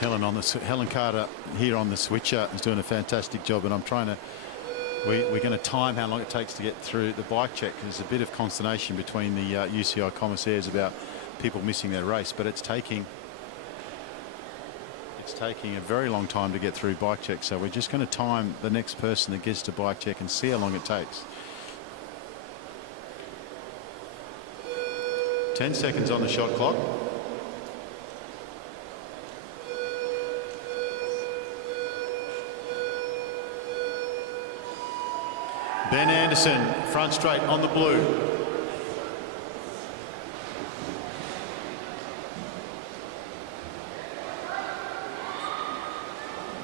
Helen Carter here on the switcher is doing a fantastic job, and I'm trying to we're going to time how long it takes to get through the bike check. There's a bit of consternation between the UCI commissaires about people missing their race, but it's taking a very long time to get through bike check. So we're just going to time the next person that gets to bike check and see how long it takes. 10 seconds on the shot clock. Ben Anderson, front straight on the blue.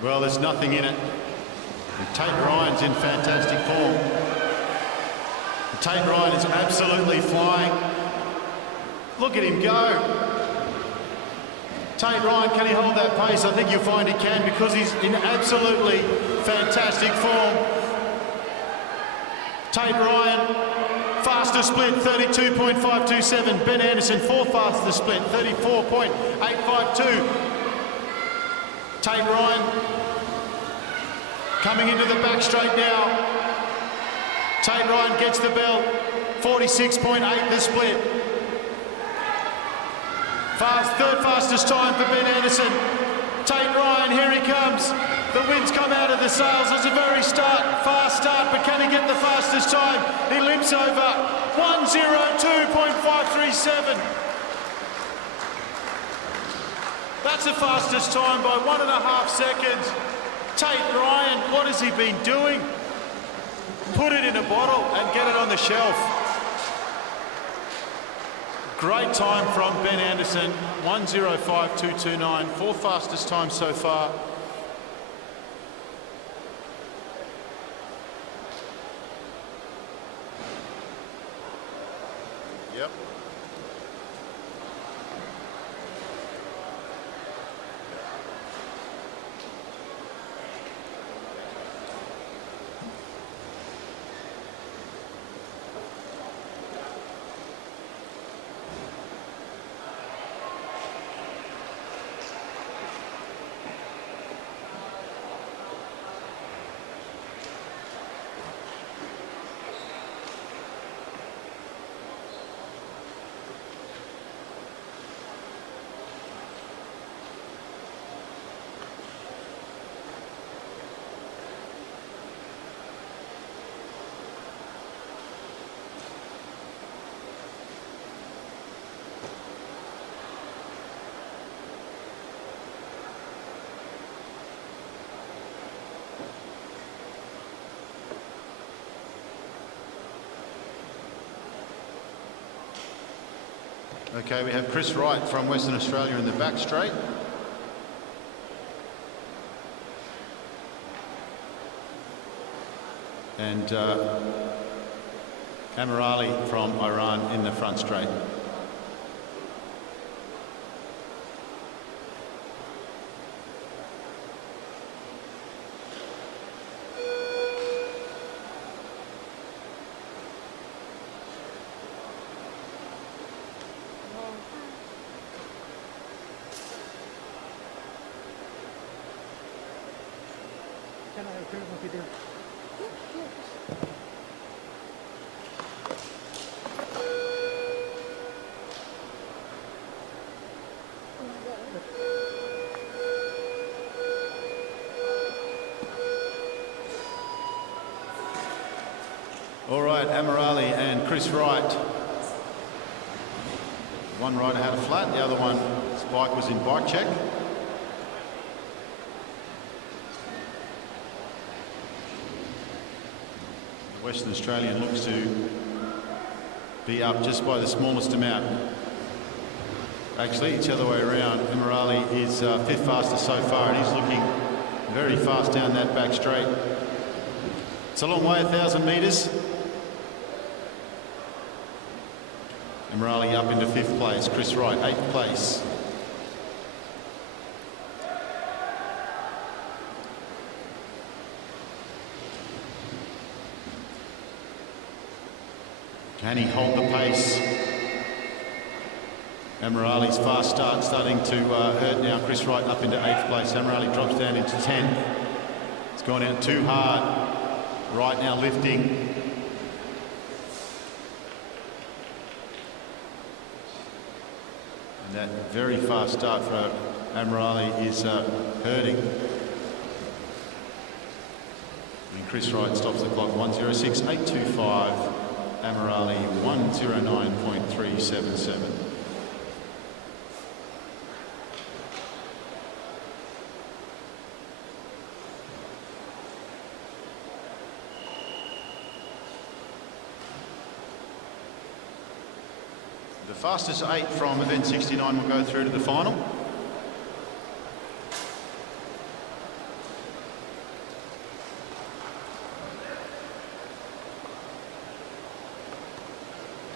Well, there's nothing in it. And Tate Ryan's in fantastic form. And Tate Ryan is absolutely flying. Look at him go. Tate Ryan, can he hold that pace? I think you'll find he can, because he's in absolutely fantastic form. Tate Ryan, fastest split, 32.527. Ben Anderson, fourth fastest split, 34.852. Tate Ryan coming into the back straight now. Tate Ryan gets the bell, 46.8 the split. Third fastest time for Ben Anderson. Tate Ryan, here he comes. The wind's come out of the sails. It's a very fast start, but can he get the fastest time? He limps over 1:02.537. That's the fastest time by 1.5 seconds. Tate Ryan, what has he been doing? Put it in a bottle and get it on the shelf. Great time from Ben Anderson, 1:05.229, fourth fastest time so far. Yep. Okay, we have Chris Wright from Western Australia in the back straight. And Amirali from Iran in the front straight. All right, Amirali and Chris Wright. One rider had a flat, the other one, his bike was in bike check. The Western Australian looks to be up just by the smallest amount. Actually, it's the other way around. Amirali is fifth fastest so far, and he's looking very fast down that back straight. It's a long way, 1,000 metres. Amirali up into fifth place. Chris Wright, eighth place. Can he hold the pace? Amirali's fast start starting to hurt now. Chris Wright up into eighth place. Amirali drops down into 10th. It's gone out too hard. Wright now lifting. And that very fast start for Amirali is hurting. And Chris Wright stops the clock, 1:06.825. Amirali, 1:09.377. The fastest 8 from event 69 will go through to the final.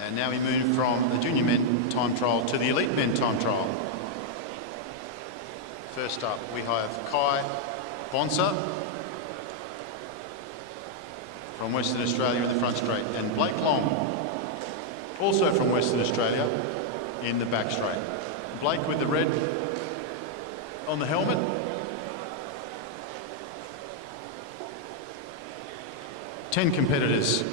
And now we move from the junior men time trial to the elite men time trial. First up, we have Kai Bonser from Western Australia in the front straight, and Blake Long, also from Western Australia, in the back straight. Blake with the red on the helmet. Ten competitors.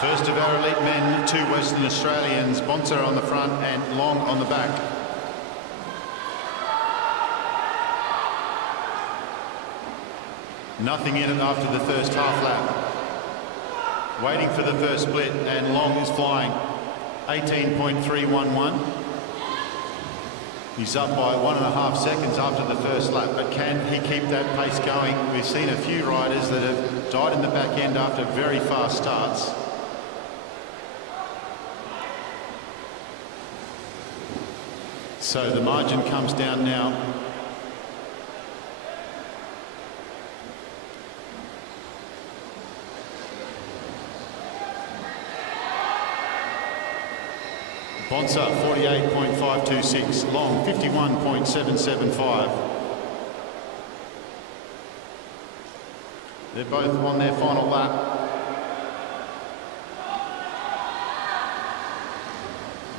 First of our elite men, 2 Western Australians, Bonser on the front and Long on the back. Nothing in it after the first half lap. Waiting for the first split, and Long is flying 18.311. He's up by 1.5 seconds after the first lap, but can he keep that pace going? We've seen a few riders that have died in the back end after very fast starts. So the margin comes down now. Bonser 48.526, Long 51.775. They're both on their final lap.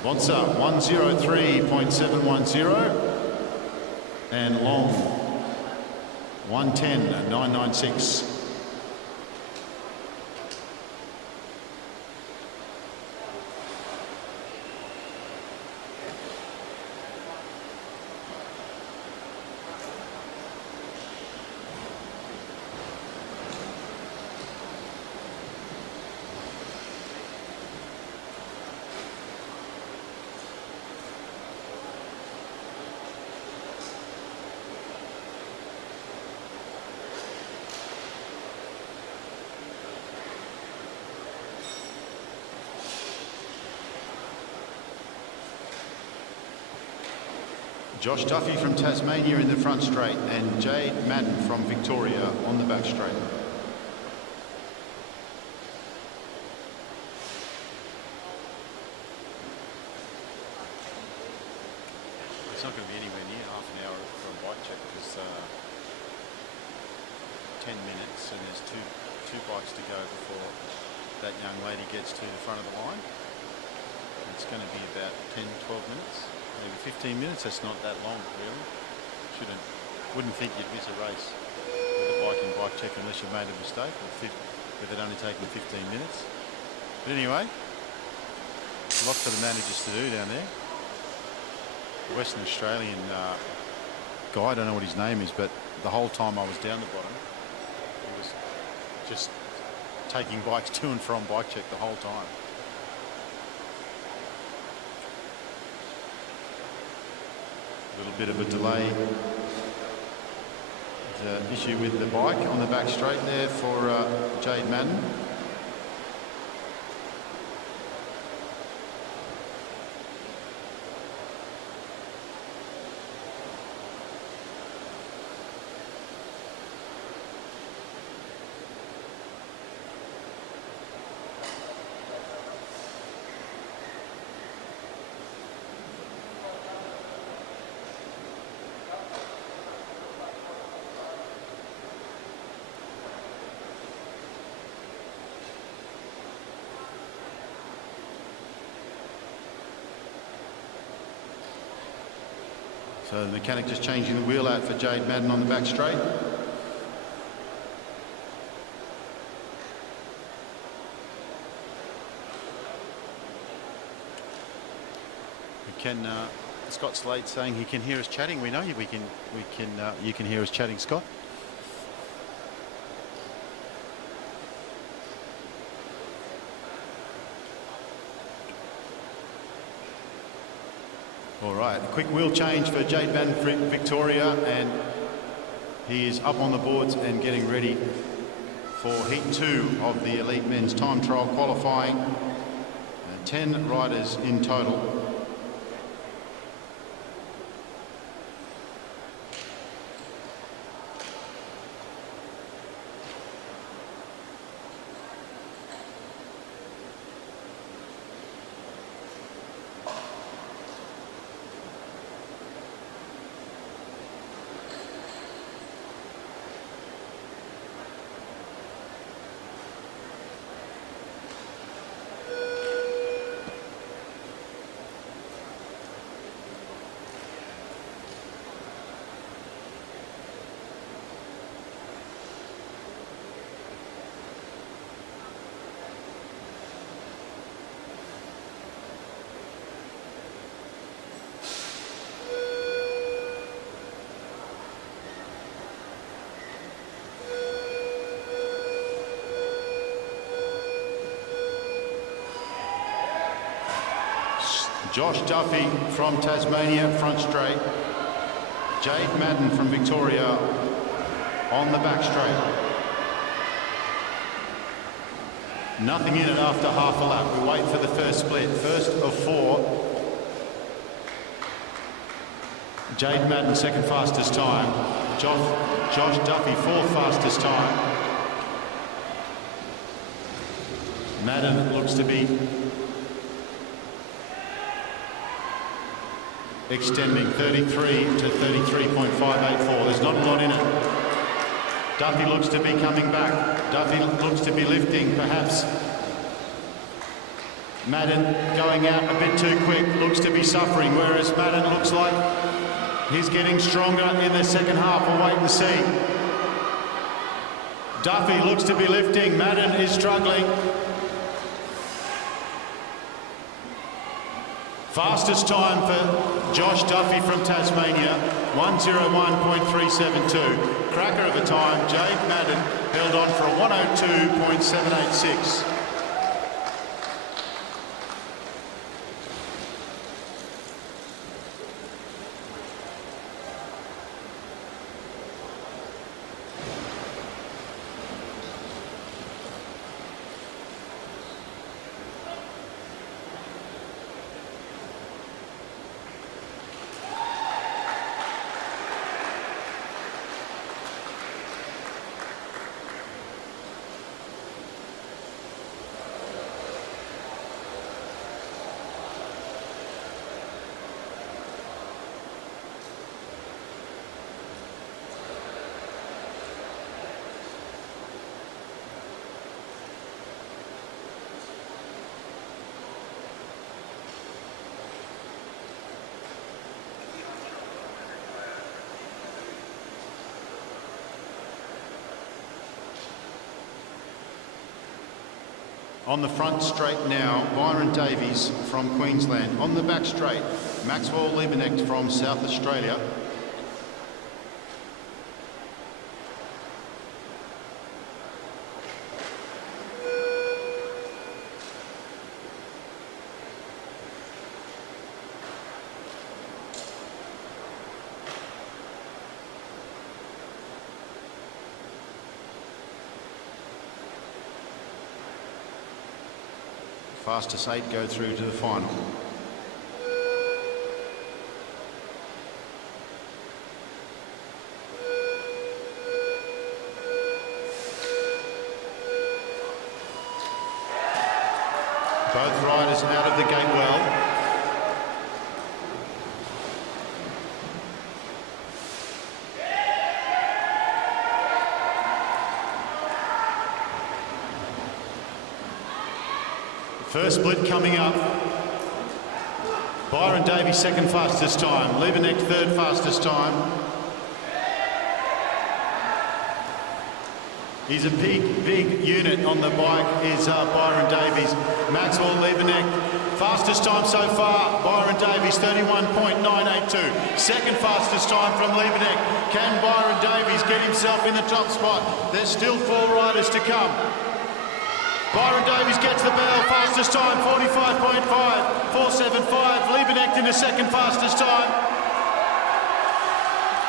Bonser 1:03.710 and Long 1:10.996. Josh Duffy from Tasmania in the front straight, and Jade Madden from Victoria on the back straight. It's not going to be anywhere near half an hour for a bike check because 10 minutes, and there's two bikes to go before that young lady gets to the front of the line. It's going to be about 10, 12 minutes. Maybe 15 minutes. That's not that long, really. Wouldn't think you'd miss a race with a bike and bike check unless you made a mistake, with it only taking 15 minutes. But anyway, a lot for the managers to do down there. The Western Australian guy, I don't know what his name is, but the whole time I was down the bottom, he was just taking bikes to and from bike check the whole time. A little bit of a delay. There's an issue with the bike on the back straight there for Jade Madden. So the mechanic just changing the wheel out for Jade Madden on the back straight. Scott Slade saying he can hear us chatting. We know you. You can hear us chatting, Scott. All right, a quick wheel change for Jade Madden for Victoria, and he is up on the boards and getting ready for Heat 2 of the Elite Men's Time Trial qualifying. 10 riders in total. Josh Duffy from Tasmania, front straight. Jade Madden from Victoria on the back straight. Nothing in it after half a lap. We wait for the first split. First of 4. Jade Madden, second fastest time. Josh Duffy, fourth fastest time. Madden looks to be extending 33 to 33.584. There's not a lot in it. Duffy looks to be coming back. Duffy looks to be lifting, perhaps. Madden going out a bit too quick, looks to be suffering, whereas Madden looks like he's getting stronger in the second half. We'll wait and see. Duffy looks to be lifting. Madden is struggling. Fastest time for Josh Duffy from Tasmania, 1:01.372. Cracker of a time. Jade Madden held on for a 1:02.786. On the front straight now, Byron Davies from Queensland. On the back straight, Maxwell Liebenecht from South Australia. Fastest 8 go through to the final. Both riders out of the gate well. First split coming up. Byron Davies second fastest time. Lieberknecht third fastest time. He's a big unit on the bike, is Byron Davies. Maxwell Lieberknecht, fastest time so far, Byron Davies 31.982. Second fastest time from Lieberknecht. Can Byron Davies get himself in the top spot? There's still 4 riders to come. Byron Davies gets the bell, fastest time 45.5, 475. Lieberknecht in the second fastest time.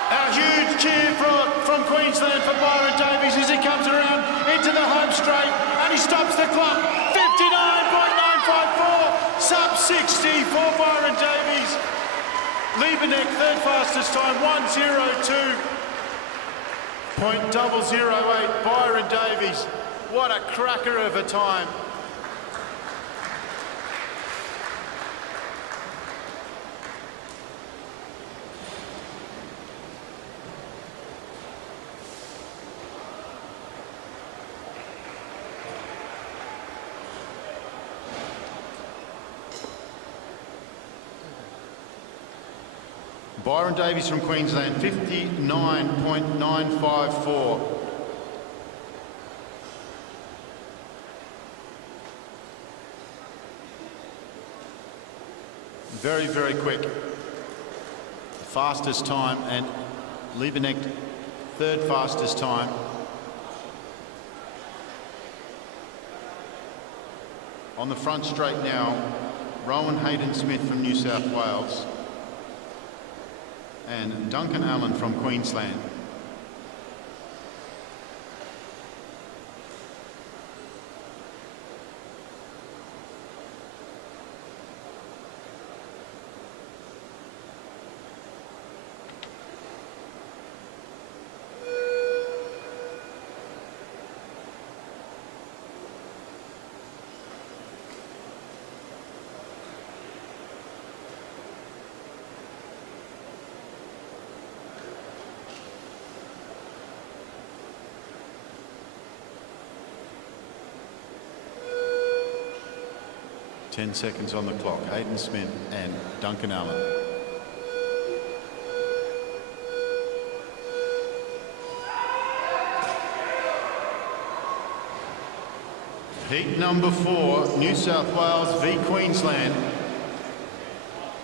A huge cheer from Queensland for Byron Davies as he comes around into the home straight and he stops the clock. 59.954, sub 60 for Byron Davies. Lieberknecht third fastest time, 1:02.008. Byron Davies, what a cracker of a time. Byron Davies from Queensland, 59.954. Very, very quick. Fastest time, and Lieberknecht third fastest time. On the front straight now, Rowan Hayden-Smith from New South Wales and Duncan Allen from Queensland. Ten seconds on the clock. Hayden Smith and Duncan Allen. Heat number 4, New South Wales v Queensland.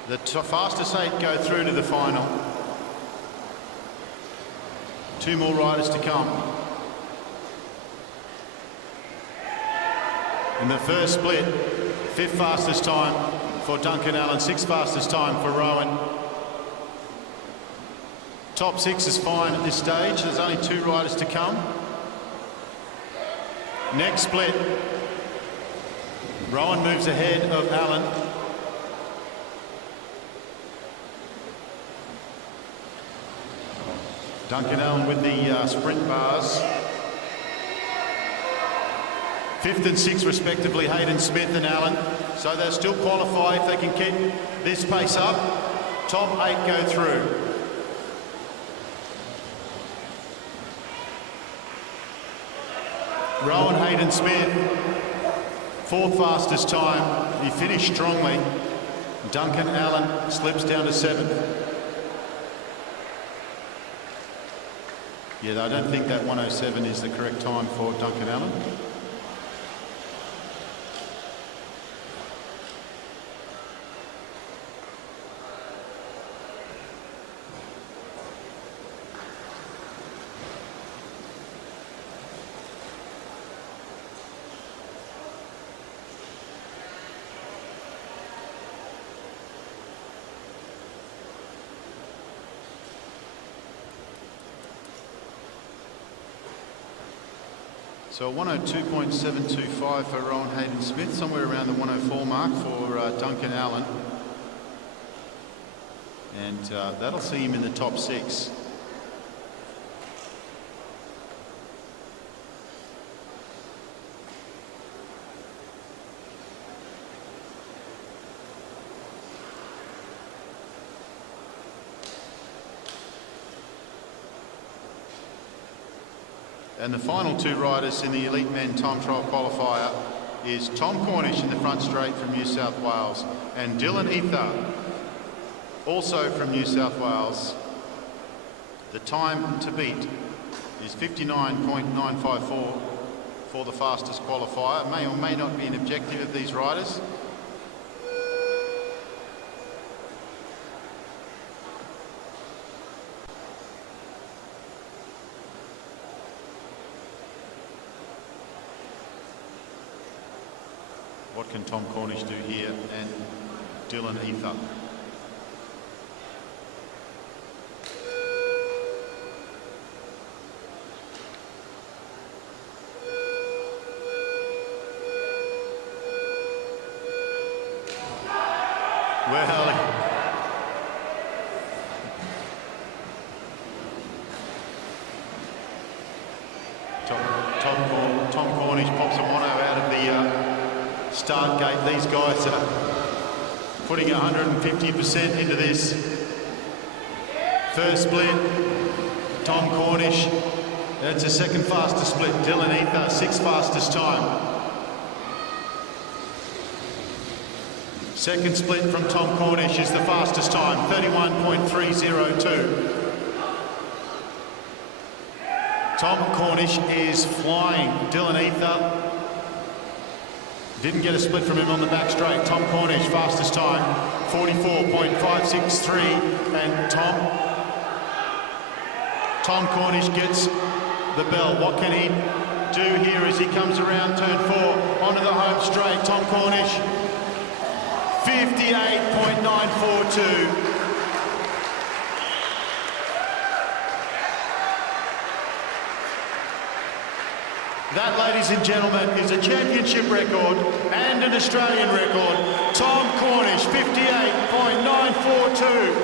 The fastest 8 go through to the final. 2 more riders to come. In the first split, 5th fastest time for Duncan Allen, 6th fastest time for Rowan. Top 6 is fine at this stage. There's only 2 riders to come. Next split, Rowan moves ahead of Allen. Duncan Allen with the sprint bars. 5th and 6th respectively, Hayden Smith and Allen. So they'll still qualify if they can keep this pace up. Top 8 go through. Rowan Hayden Smith, 4th fastest time. He finished strongly. Duncan Allen slips down to 7th. Yeah, I don't think that 1:07 is the correct time for Duncan Allen. So 1:02.725 for Rowan Hayden Smith, somewhere around the 1:04 mark for Duncan Allen. And that'll see him in the top 6. And the final 2 riders in the Elite Men Time Trial Qualifier is Tom Cornish in the front straight from New South Wales, and Dylan Ether, also from New South Wales. The time to beat is 59.954 for the fastest qualifier. May or may not be an objective of these riders. What can Tom Cornish do here, and Dylan Ether? Well, Tom Cornish pops a mono out of the start gate. These guys are putting 150% into this. First split, Tom Cornish. That's a second fastest split. Dylan Ether, sixth fastest time. Second split from Tom Cornish is the fastest time, 31.302. Tom Cornish is flying. Dylan Ether didn't get a split from him on the back straight. Tom Cornish, fastest time, 44.563. And Tom Cornish gets the bell. What can he do here as he comes around turn 4 onto the home straight? Tom Cornish, 58.942. That, ladies and gentlemen, is a championship record and an Australian record. Tom Cornish, 58.942.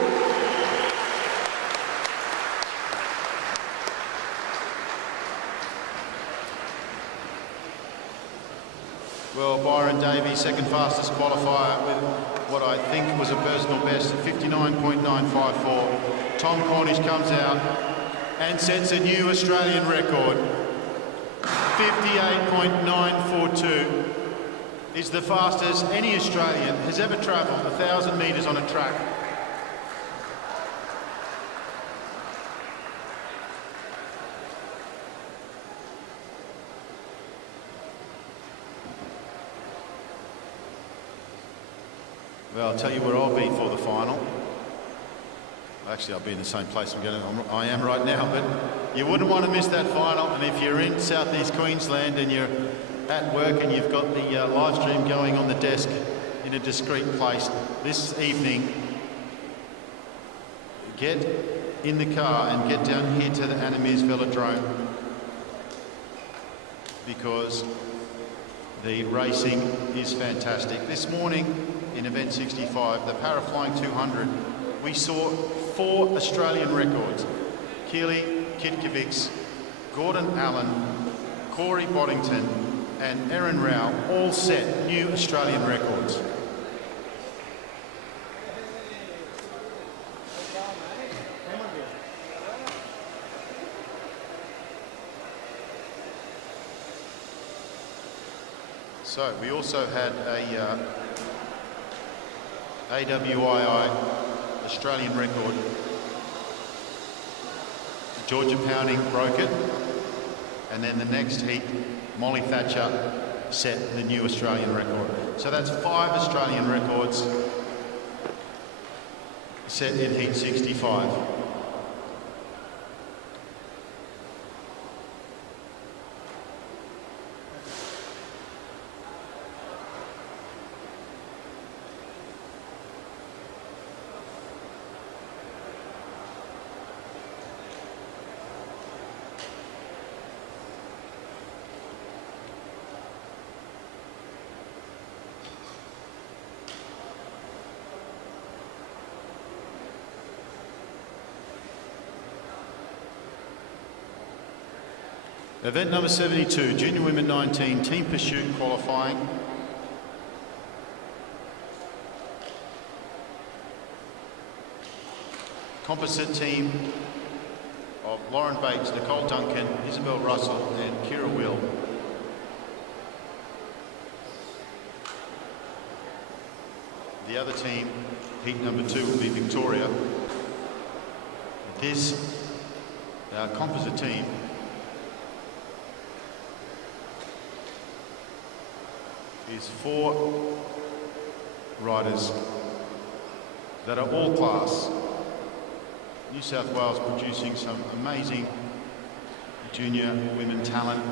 Well, Byron Davies, second fastest qualifier with what I think was a personal best at 59.954. Tom Cornish comes out and sets a new Australian record. 58.942 is the fastest any Australian has ever travelled 1,000 metres on a track. Well, I'll tell you where I'll be for the final. Actually, I'll be in the same place I am right now, but you wouldn't want to miss that final. And if you're in southeast Queensland and you're at work and you've got the live stream going on the desk in a discreet place this evening, get in the car and get down here to the Anna Meares Velodrome, because the racing is fantastic. This morning in event 65, the Paraflying 200, we saw 4 Australian records. Keely Kitkovics, Gordon Allen, Corey Boddington and Erin Rao all set new Australian records. So we also had a AWII Australian record. Georgia Pounding broke it, and then the next heat, Molly Thatcher set the new Australian record. So that's 5 Australian records set in heat 65. Event number 72, Junior Women 19, Team Pursuit qualifying. Composite team of Lauren Bates, Nicole Duncan, Isabel Russell and Kira Will. The other team, heat number 2, will be Victoria. This composite team is 4 riders that are all class. New South Wales producing some amazing junior women talent.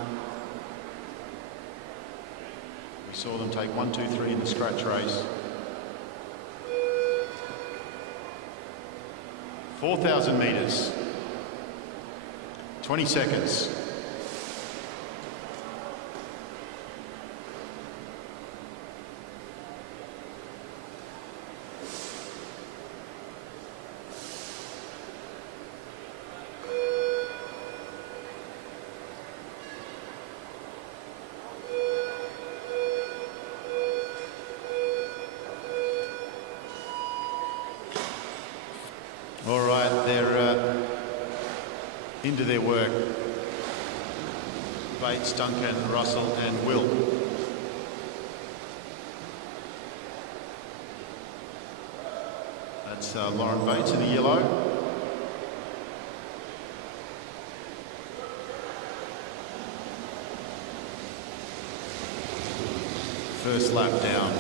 We saw them take 1, 2, 3 in the scratch race. 4,000 metres, 20 seconds. All right, they're into their work. Bates, Duncan, Russell and Will. That's Lauren Bates in the yellow. First lap down.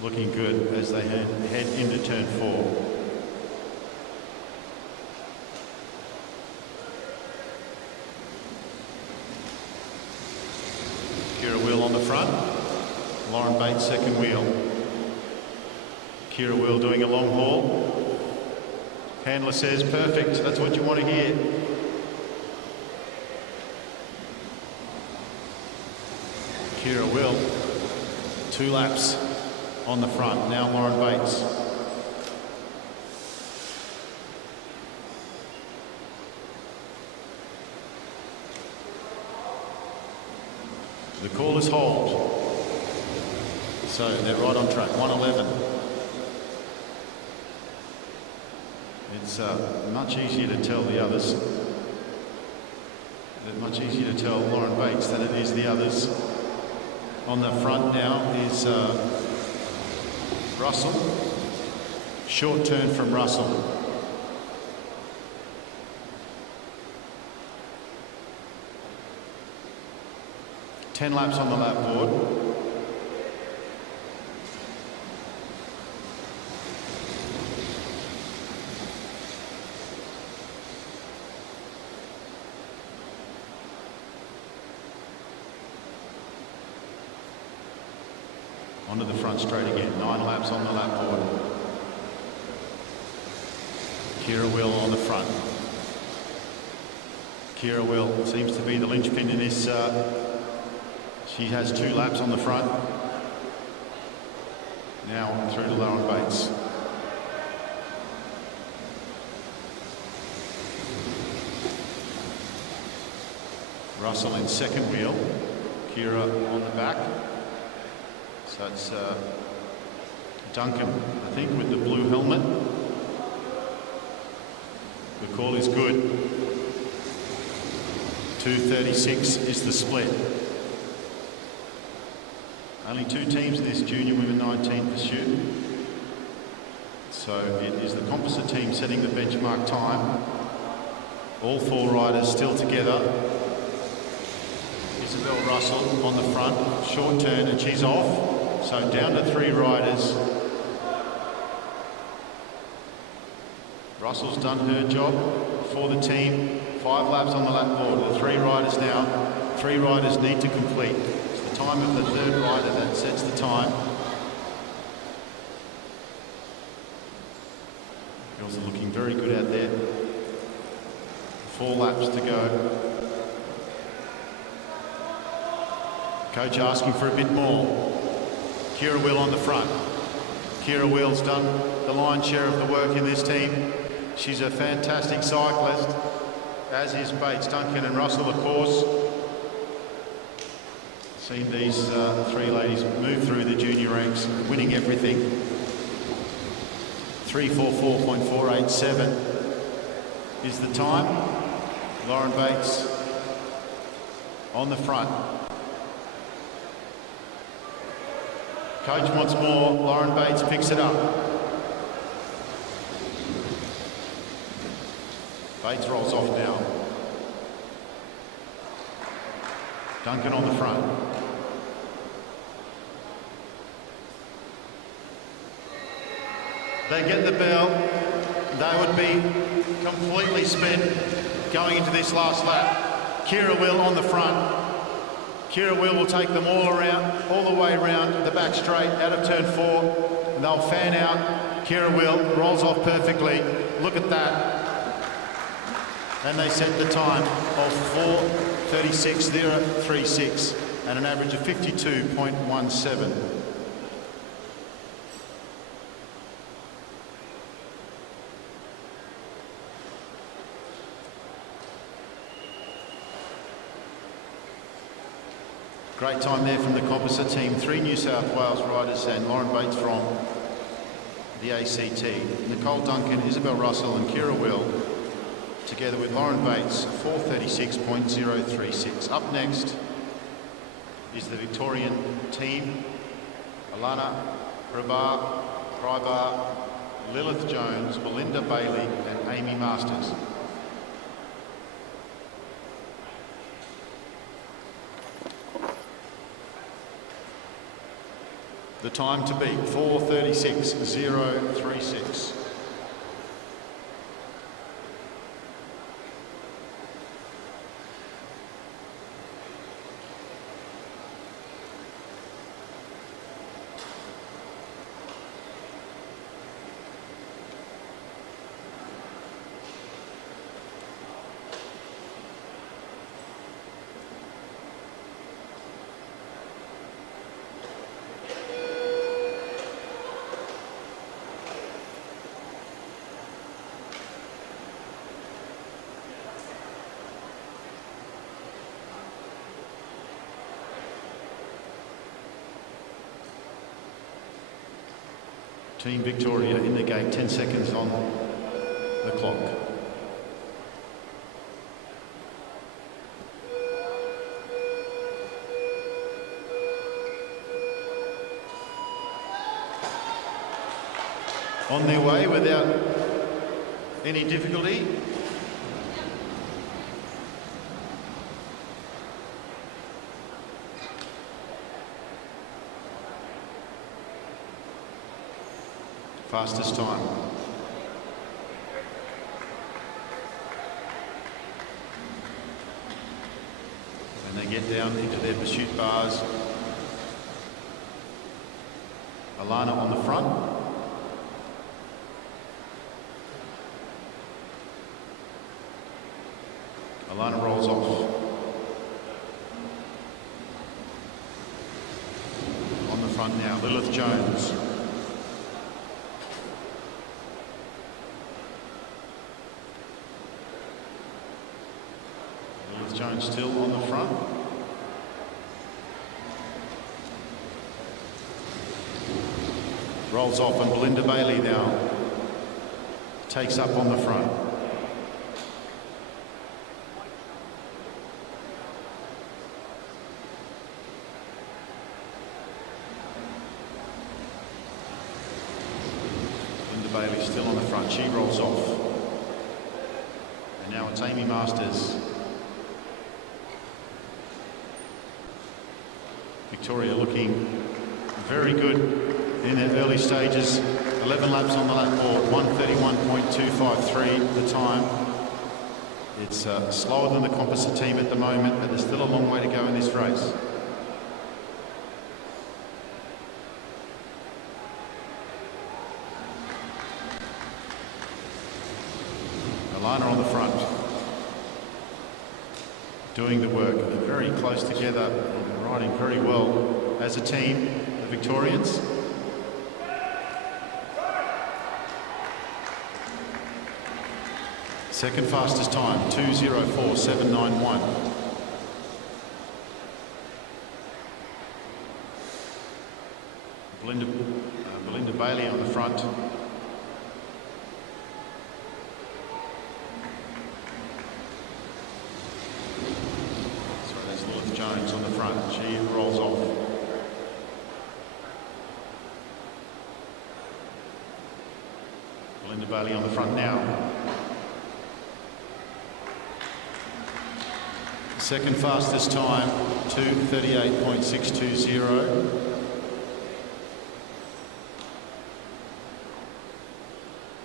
Looking good as they head into turn 4. Kira Will on the front. Lauren Bates second wheel. Kira Will doing a long haul. Handler says perfect, that's what you want to hear. Kira Will, 2 laps on the front. Now Lauren Bates. The call is hold. So they're right on track, 1:11. It's much easier to tell the others. Much easier to tell Lauren Bates than it is the others. On the front now is Russell. Short turn from Russell. Ten laps on the lap board. Onto the front straight again. 9 laps on the lap board. Kira Will on the front. Kira Will seems to be the linchpin in this. She has 2 laps on the front. Now through to Lauren Bates. Russell in second wheel. Kira on the back. So it's Duncan, I think, with the blue helmet. The call is good. 2:36 is the split. Only 2 teams in this junior women 19 pursuit. So it is the composite team setting the benchmark time. All 4 riders still together. Isabel Russell on the front, short turn and she's off. So down to 3 riders. Russell's done her job for the team. 5 laps on the lap board. The 3 riders now. 3 riders need to complete. It's the time of the 3rd rider that sets the time. Girls are looking very good out there. 4 laps to go. Coach asking for a bit more. Kira Will on the front. Kira Will's done the lion's share of the work in this team. She's a fantastic cyclist, as is Bates, Duncan and Russell, of course. Seen these 3 ladies move through the junior ranks, winning everything. 3:44.487 is the time. Lauren Bates on the front. Coach wants more. Lauren Bates picks it up. Bates rolls off now. Duncan on the front. They get the bell. They would be completely spent going into this last lap. Kira Will on the front. Kira Will take them all around, all the way around the back straight out of turn 4. And they'll fan out. Kira Will rolls off perfectly. Look at that. And they set the time of 4:36.036 and an average of 52.17. Great time there from the composite team. 3 New South Wales riders and Lauren Bates from the ACT. Nicole Duncan, Isabel Russell and Kira Will, together with Lauren Bates, 4:36.036. Up next is the Victorian team. Alana Prybar, Lilith Jones, Belinda Bailey and Amy Masters. The time to beat, 4:36.036. Team Victoria in the gate, 10 seconds on the clock. On their way without any difficulty. Fastest time. And they get down into their pursuit bars. Alana on the front. Alana rolls off. On the front now, Lilith Jones. Jones still on the front. Rolls off and Belinda Bailey now takes up on the front. Belinda Bailey still on the front. She rolls off. And now it's Amy Masters. Victoria looking very good in their early stages. 11 laps on the lap board, 1:31.253 the time. It's slower than the composite team at the moment, but there's still a long way to go in this race. Alana on the front, doing the work. They're very close together. Riding very well as a team, the Victorians. Second fastest time, 2:04.791. Belinda Bailey on the front. Jones on the front, she rolls off. Belinda Bailey on the front now. Second fastest time, 2:38.620.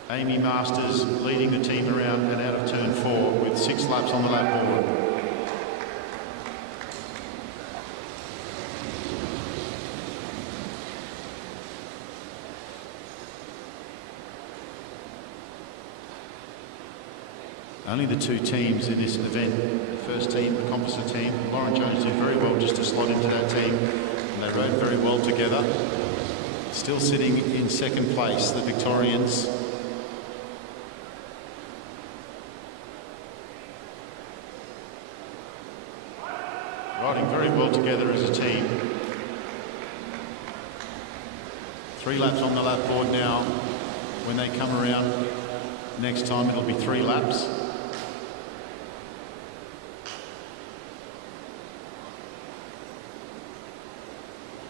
Amy Masters leading the team around and out of turn 4 with 6 laps on the lap board. Only the 2 teams in this event, the first team, the composite team. Lauren Jones did very well just to slot into that team, and they rode very well together. Still sitting in second place, the Victorians. Riding very well together as a team. 3 laps on the lap board now. When they come around next time, it'll be 3 laps.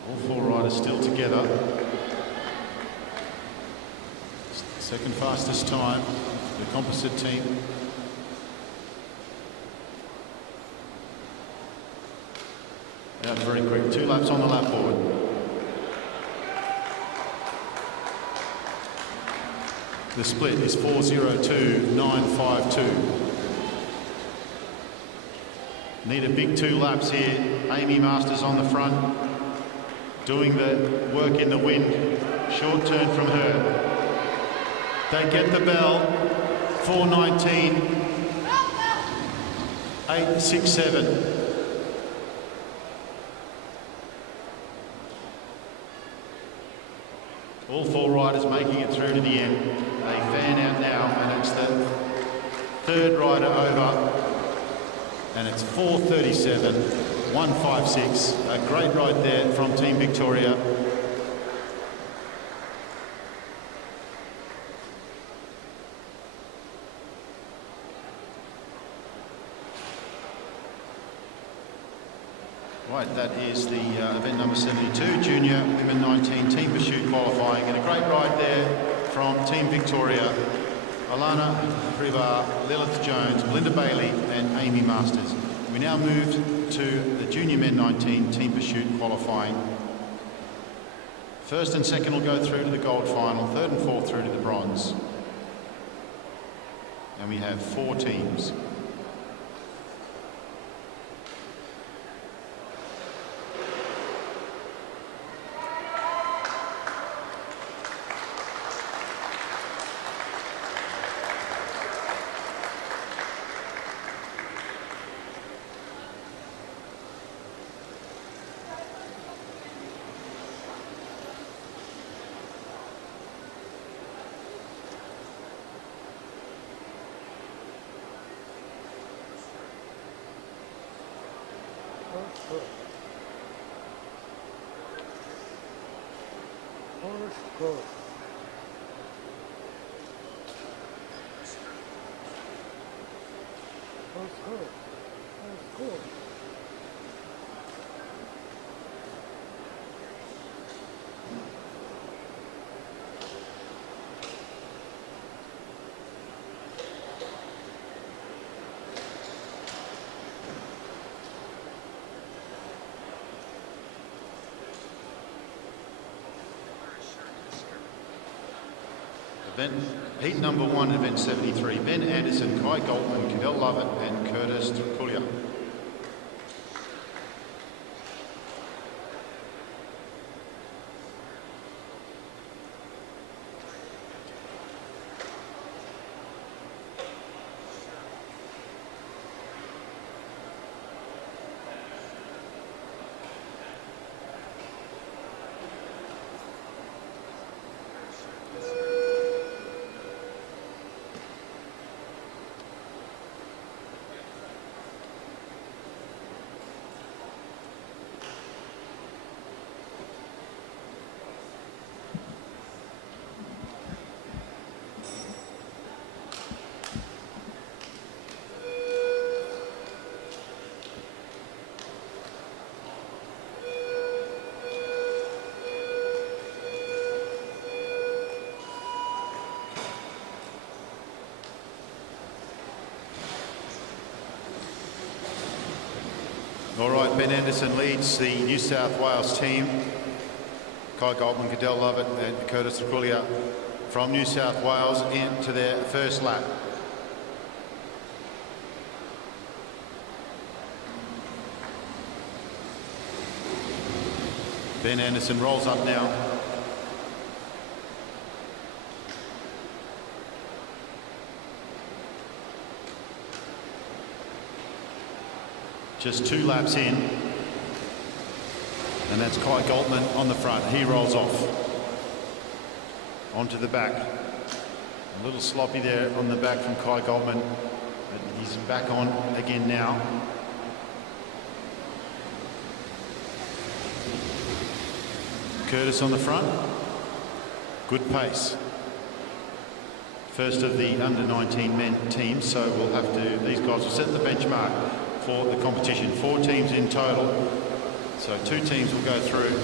All 4 riders still together. Second fastest time, the composite team. Out very quick, 2 laps on the lap board. The split is 4:02.952. Need a big 2 laps here. Amy Masters on the front, doing the work in the wind. Short turn from her. They get the bell. 4:19.867. All 4 riders making it through to the end. They fan out now, and it's the 3rd rider over, and it's 4:37.156. A great ride there from Team Victoria. Right, that is the event number 72, Junior Women 19 Team Pursuit qualifying, and a great ride there from Team Victoria. Alana Privar, Lilith Jones, Belinda Bailey and Amy Masters. We now move to the Junior Men 19 Team Pursuit qualifying. First and second will go through to the gold final, 3rd and 4th through to the bronze. And we have 4 teams. Heat number 1, event 73, Ben Anderson, Kai Goldman, Cadell Lovett and Curtis Truculia. All right, Ben Anderson leads the New South Wales team. Kai Goldman, Cadell Lovett and Curtis Reculia from New South Wales into their first lap. Ben Anderson rolls up now. Just 2 laps in, and that's Kai Goldman on the front. He rolls off onto the back. A little sloppy there on the back from Kai Goldman, but he's back on again now. Curtis on the front. Good pace. First of the under-19 men teams, so we'll have to, these guys will set the benchmark for the competition. 4 teams in total, so 2 teams will go through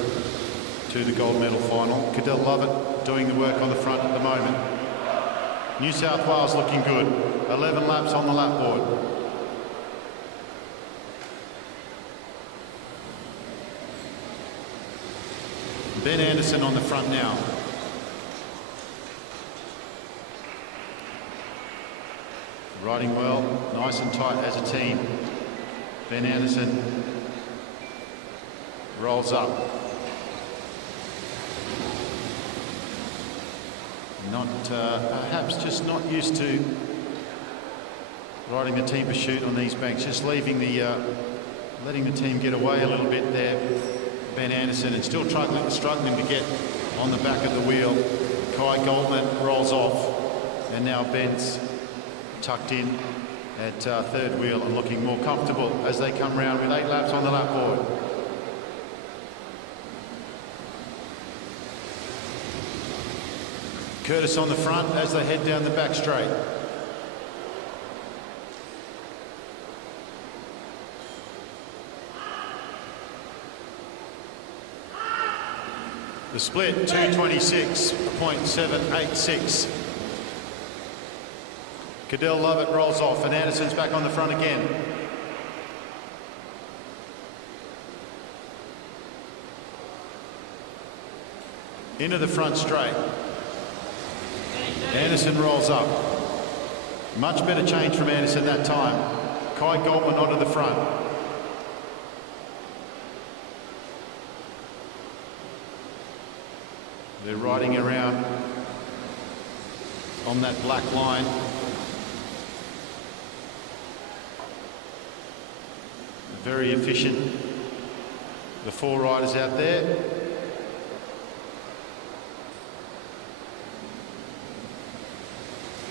to the gold medal final. Cadell Lovett doing the work on the front at the moment. New South Wales looking good. 11 laps on the lap board. Ben Anderson on the front now. Riding well, nice and tight as a team. Ben Anderson rolls up. Perhaps just not used to riding the team pursuit on these banks, just leaving the, letting the team get away a little bit there. Ben Anderson, and still struggling to get on the back of the wheel. Kai Goldman rolls off, and now Ben's tucked in at third wheel and looking more comfortable as they come round with 8 laps on the lap board. Curtis on the front as they head down the back straight. The split 2:26.786. Cadell Lovett rolls off, and Anderson's back on the front again. Into the front straight. Anderson rolls up. Much better change from Anderson that time. Kai Goldman onto the front. They're riding around on that black line. Very efficient, the 4 riders out there.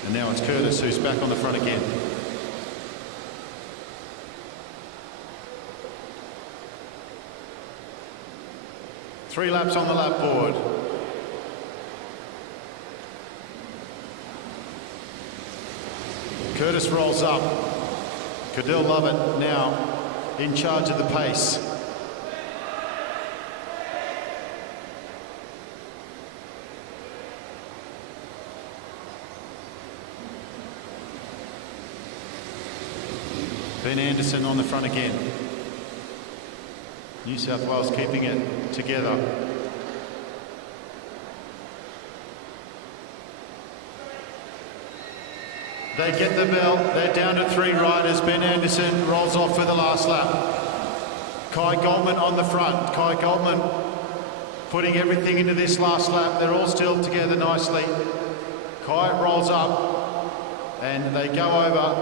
And now it's Curtis who's back on the front again. Three laps on the lap board. Curtis rolls up. Cadell Lovett now in charge of the pace. Ben Anderson on the front again. New South Wales keeping it together. They get the bell. They're down to 3 riders. Ben Anderson rolls off for the last lap. Kai Goldman on the front. Kai Goldman putting everything into this last lap. They're all still together nicely. Kai rolls up and they go over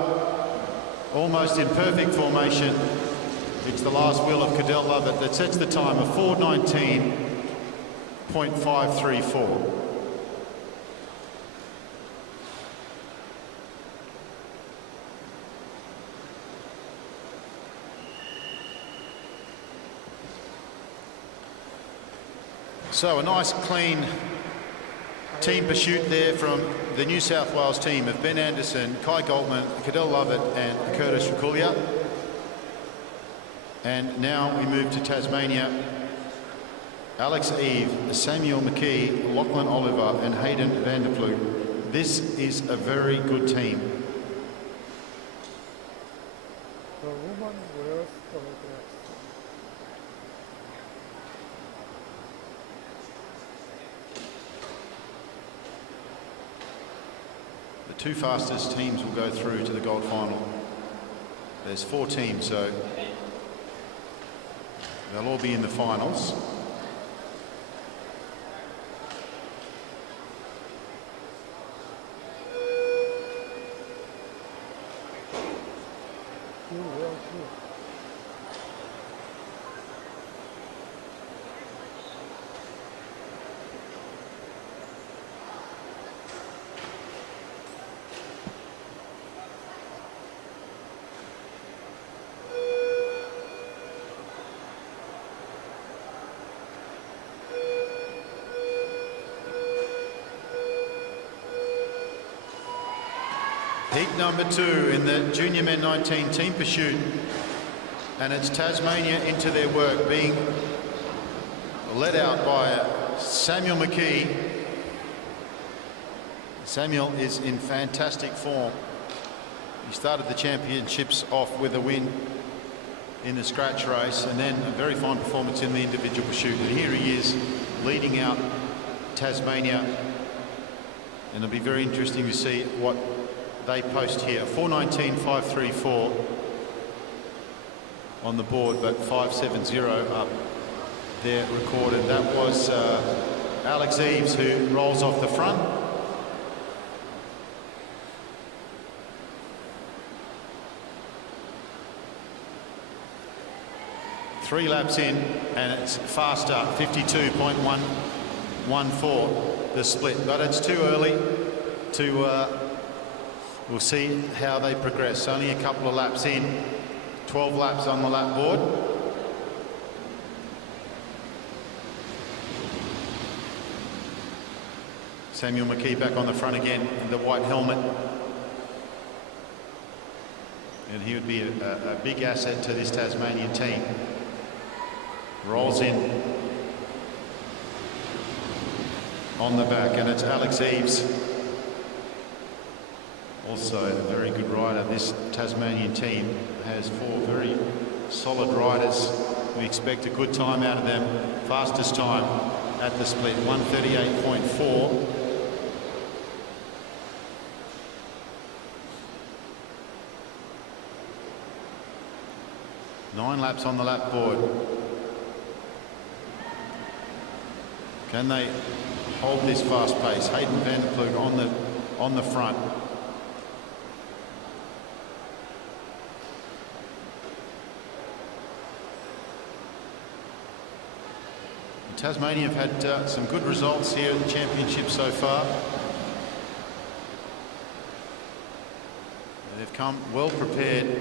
almost in perfect formation. It's the last wheel of Cadell Lovett that sets the time of 4:19.534. So a nice clean team pursuit there from the New South Wales team of Ben Anderson, Kai Goldman, Cadell Lovett and Curtis Reculia. And now we move to Tasmania. Alex Eve, Samuel McKee, Lachlan Oliver and Hayden Vanderploeg. This is a very good team. The woman wears the dress. The two fastest teams will go through to the gold final. There's 4 teams, so they'll all be in the finals. Heat number 2 in the Junior Men 19 team pursuit, and it's Tasmania into their work, being led out by Samuel McKee. Samuel is in fantastic form. He started the championships off with a win in the scratch race and then a very fine performance in the individual pursuit, and here he is leading out Tasmania, and it'll be very interesting to see what they post here. 4:19.534 on the board, but 5:70 up there recorded. That was Alex Eves, who rolls off the front. Three laps in, and it's faster, 52.114 the split, but it's too early to we'll see how they progress. Only a couple of laps in, 12 laps on the lap board. Samuel McKee back on the front again in the white helmet. And he would be a big asset to this Tasmanian team. Rolls in on the back, and it's Alex Eves. Also a very good rider. This Tasmanian team has 4 very solid riders. We expect a good time out of them. Fastest time at the split, 1:38.4. Nine laps on the lap board. Can they hold this fast pace? Hayden van der Ploeg on the front. Tasmania have had some good results here at the championship so far. They've come well prepared.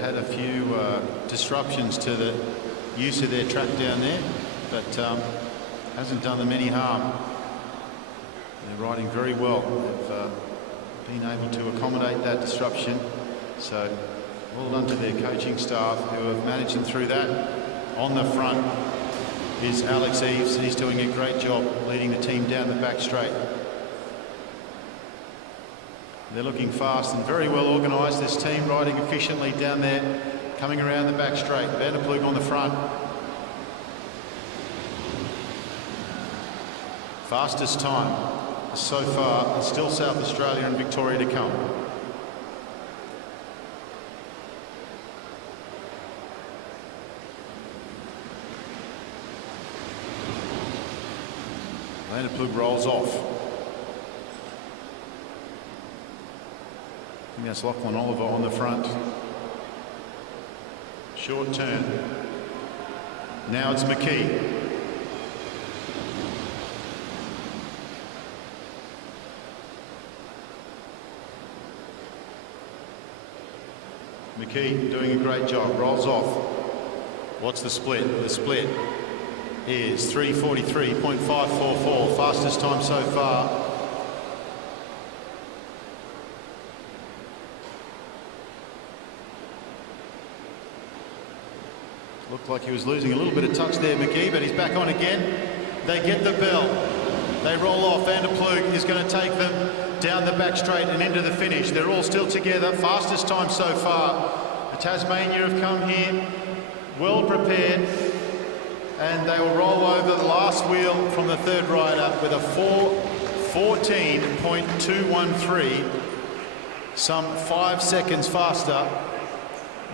Had a few disruptions to the use of their track down there, but hasn't done them any harm. They're riding very well. They've been able to accommodate that disruption, so well done to their coaching staff who have managed them through that. On the front is Alex Eves. He's doing a great job leading the team down the back straight. They're looking fast and very well organised, this team, riding efficiently down there, coming around the back straight. Van der Ploeg on the front. Fastest time so far, and still South Australia and Victoria to come. Van der Ploeg rolls off. I think that's Lachlan Oliver on the front. Short turn. Now it's McKee. McKee doing a great job, rolls off. What's the split? The split is 3:43.544, fastest time so far. Looked like he was losing a little bit of touch there, McKee, but he's back on again. They get the bell. They roll off. Van der Ploeg is going to take them down the back straight and into the finish. They're all still together. Fastest time so far. The Tasmania have come here well prepared. and they will roll over the last wheel from the third rider with a 4:14.213, some 5 seconds faster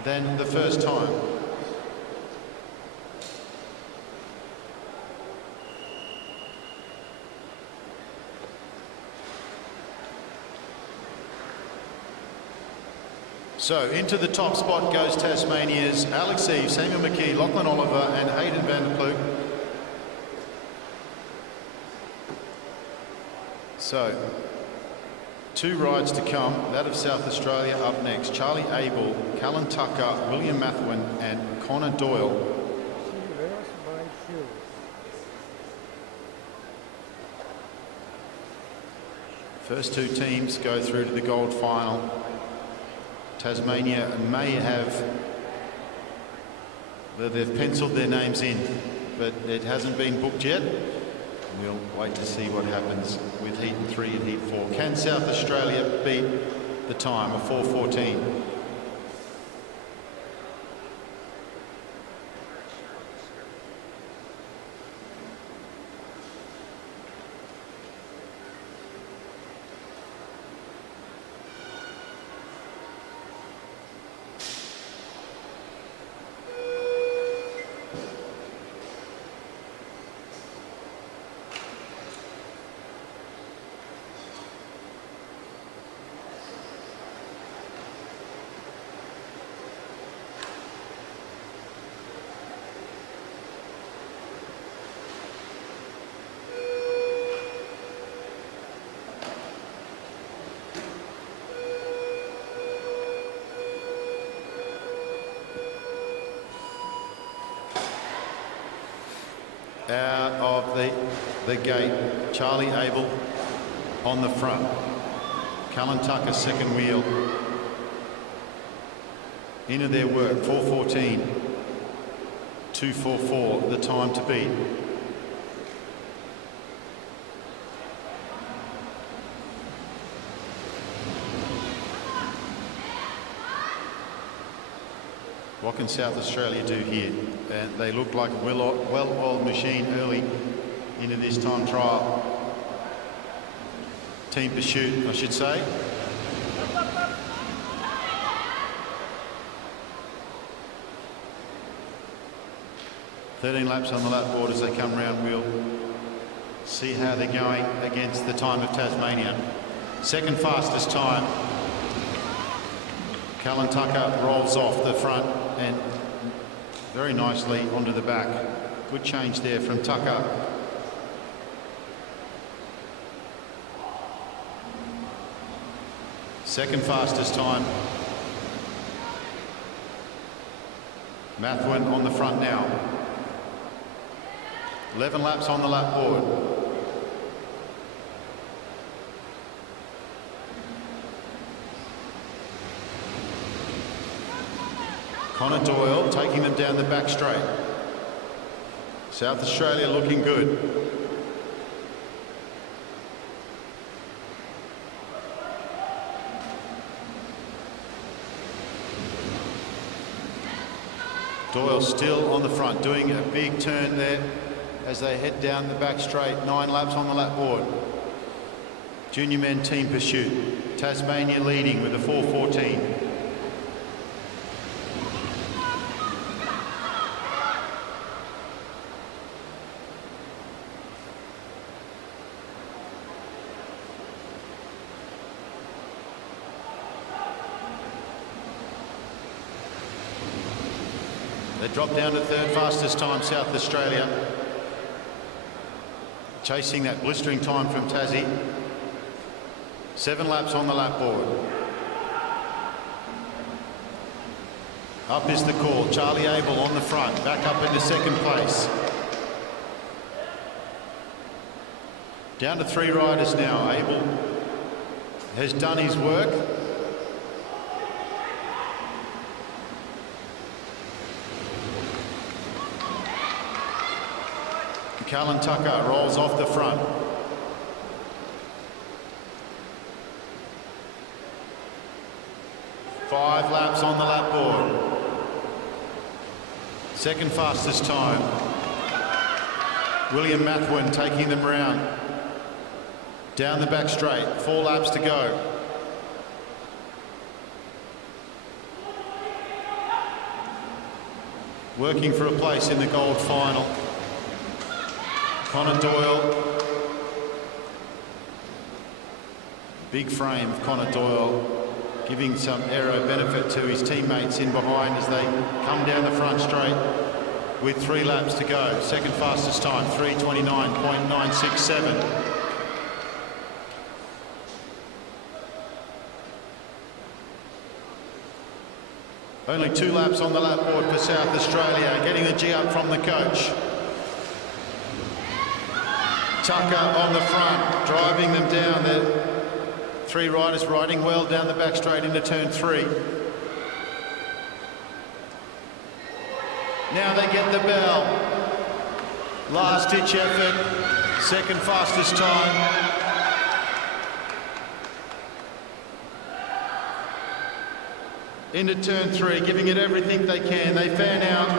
than the first time. So into the top spot goes Tasmania's Alex Eve, Samuel McKee, Lachlan Oliver and Hayden van der Ploeg. So 2 rides to come, that of South Australia up next. Charlie Abel, Callan Tucker, William Mathwin and Connor Doyle. First 2 teams go through to the gold final. Tasmania may have, they've penciled their names in, but it hasn't been booked yet. We'll wait to see what happens with Heat 3 and Heat 4. Can South Australia beat the time of 4:14? Out of the gate, Charlie Abel on the front. Callan Tucker second wheel. Into their work, 4:14.244, the time to beat. What can South Australia do here? And they look like a well-oiled machine early into this time trial. Team pursuit, I should say. "13 laps on the lap board as they come round. We'll see how they're going against the time of Tasmania. Second fastest time. Callan Tucker rolls off the front and very nicely onto the back. Good change there from Tucker. Second fastest time. Mathwin on the front now. 11 laps on the lap board. Connor Doyle taking them down the back straight. South Australia looking good. Doyle still on the front, doing a big turn there as they head down the back straight. 9 laps on the lap board. Junior men team pursuit. Tasmania leading with a 4:14. They drop down to third fastest time, South Australia. Chasing that blistering time from Tassie. 7 laps on the lap board. Up is the call. Charlie Abel on the front, back up into second place. Down to 3 riders now. Abel has done his work. Callan Tucker rolls off the front. Five laps on the lap board. Second fastest time. William Mathwin taking them round. Down the back straight, 4 laps to go. Working for a place in the gold final. Connor Doyle. Big frame of Connor Doyle, giving some aero benefit to his teammates in behind as they come down the front straight with 3 laps to go. Second fastest time, 3:29.967. Only 2 laps on the lap board for South Australia, getting the G up from the coach. Tucker on the front, driving them down there. 3 riders riding well down the back straight into turn 3. Now they get the bell. Last ditch effort, second fastest time. Into turn 3, giving it everything they can. They fan out.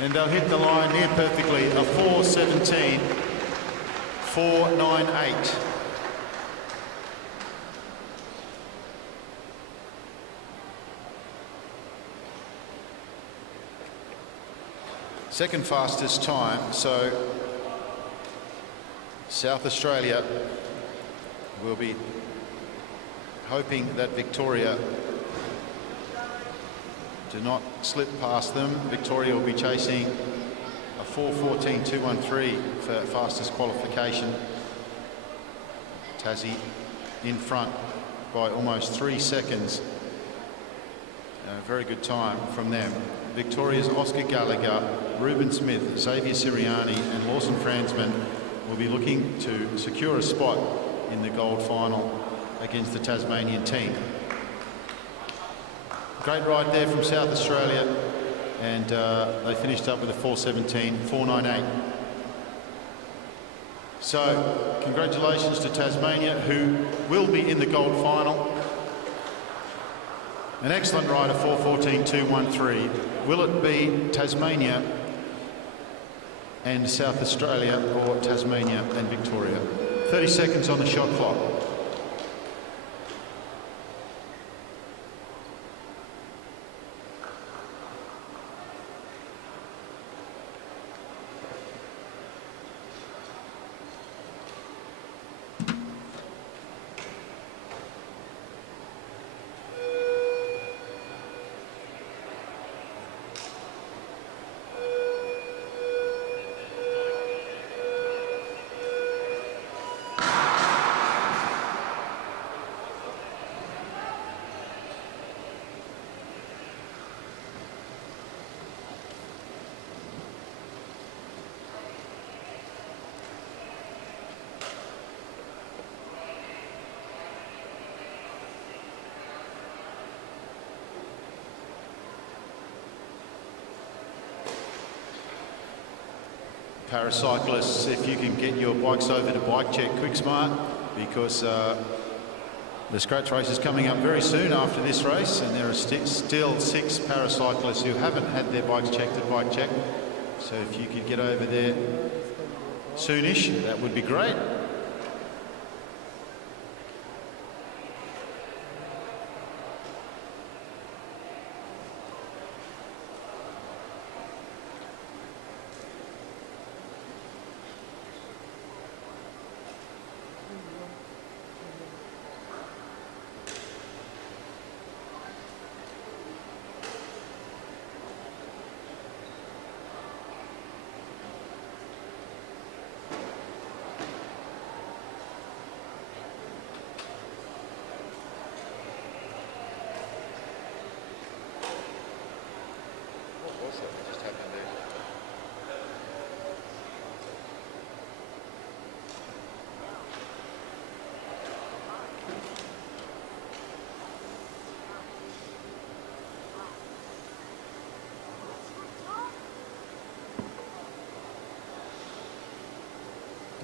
And they'll hit the line near perfectly, a 4:17.498. Second fastest time, so South Australia will be hoping that Victoria do not slip past them. Victoria will be chasing a 4:14.213 for fastest qualification. Tassie in front by almost 3 seconds. A very good time from them. Victoria's Oscar Gallagher, Ruben Smith, Xavier Siriani and Lawson Fransman will be looking to secure a spot in the gold final against the Tasmanian team. Great ride there from South Australia, and they finished up with a 4:17.498. So congratulations to Tasmania, who will be in the gold final. An excellent ride of 4:14.213. Will it be Tasmania and South Australia, or Tasmania and Victoria? 30 seconds on the shot clock. Paracyclists, if you can get your bikes over to Bike Check Quick Smart, because the scratch race is coming up very soon after this race, and there are still 6 paracyclists who haven't had their bikes checked at Bike Check. So if you could get over there soonish, that would be great.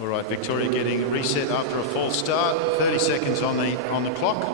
All right, Victoria getting reset after a false start. 30 seconds on the clock.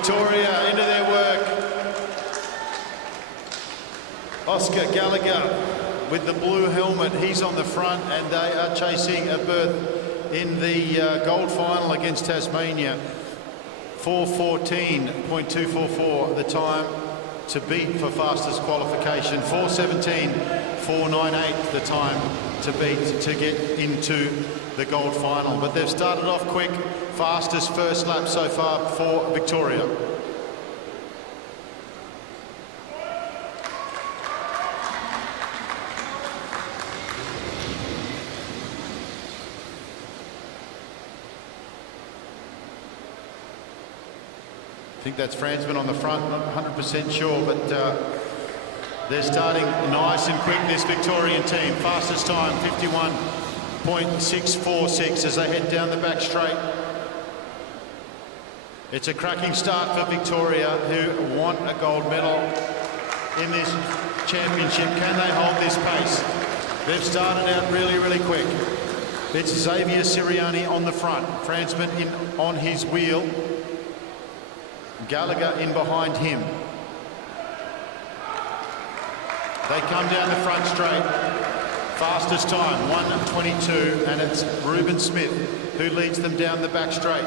Victoria into their work. Oscar Gallagher with the blue helmet, he's on the front, and they are chasing a berth in the gold final against Tasmania. 4:14.244 the time to beat for fastest qualification. 4:17.498 the time to beat to get into the gold final. But they've started off quick. Fastest first lap so far for Victoria. I think that's Fransman on the front, not 100% sure, but they're starting nice and quick, this Victorian team. Fastest time, 51.646 as they head down the back straight. It's a cracking start for Victoria, who want a gold medal in this championship. Can they hold this pace? They've started out really, really quick. It's Xavier Siriani on the front, Fransman in on his wheel. Gallagher in behind him. They come down the front straight. Fastest time, 1:22, and it's Ruben Smith who leads them down the back straight.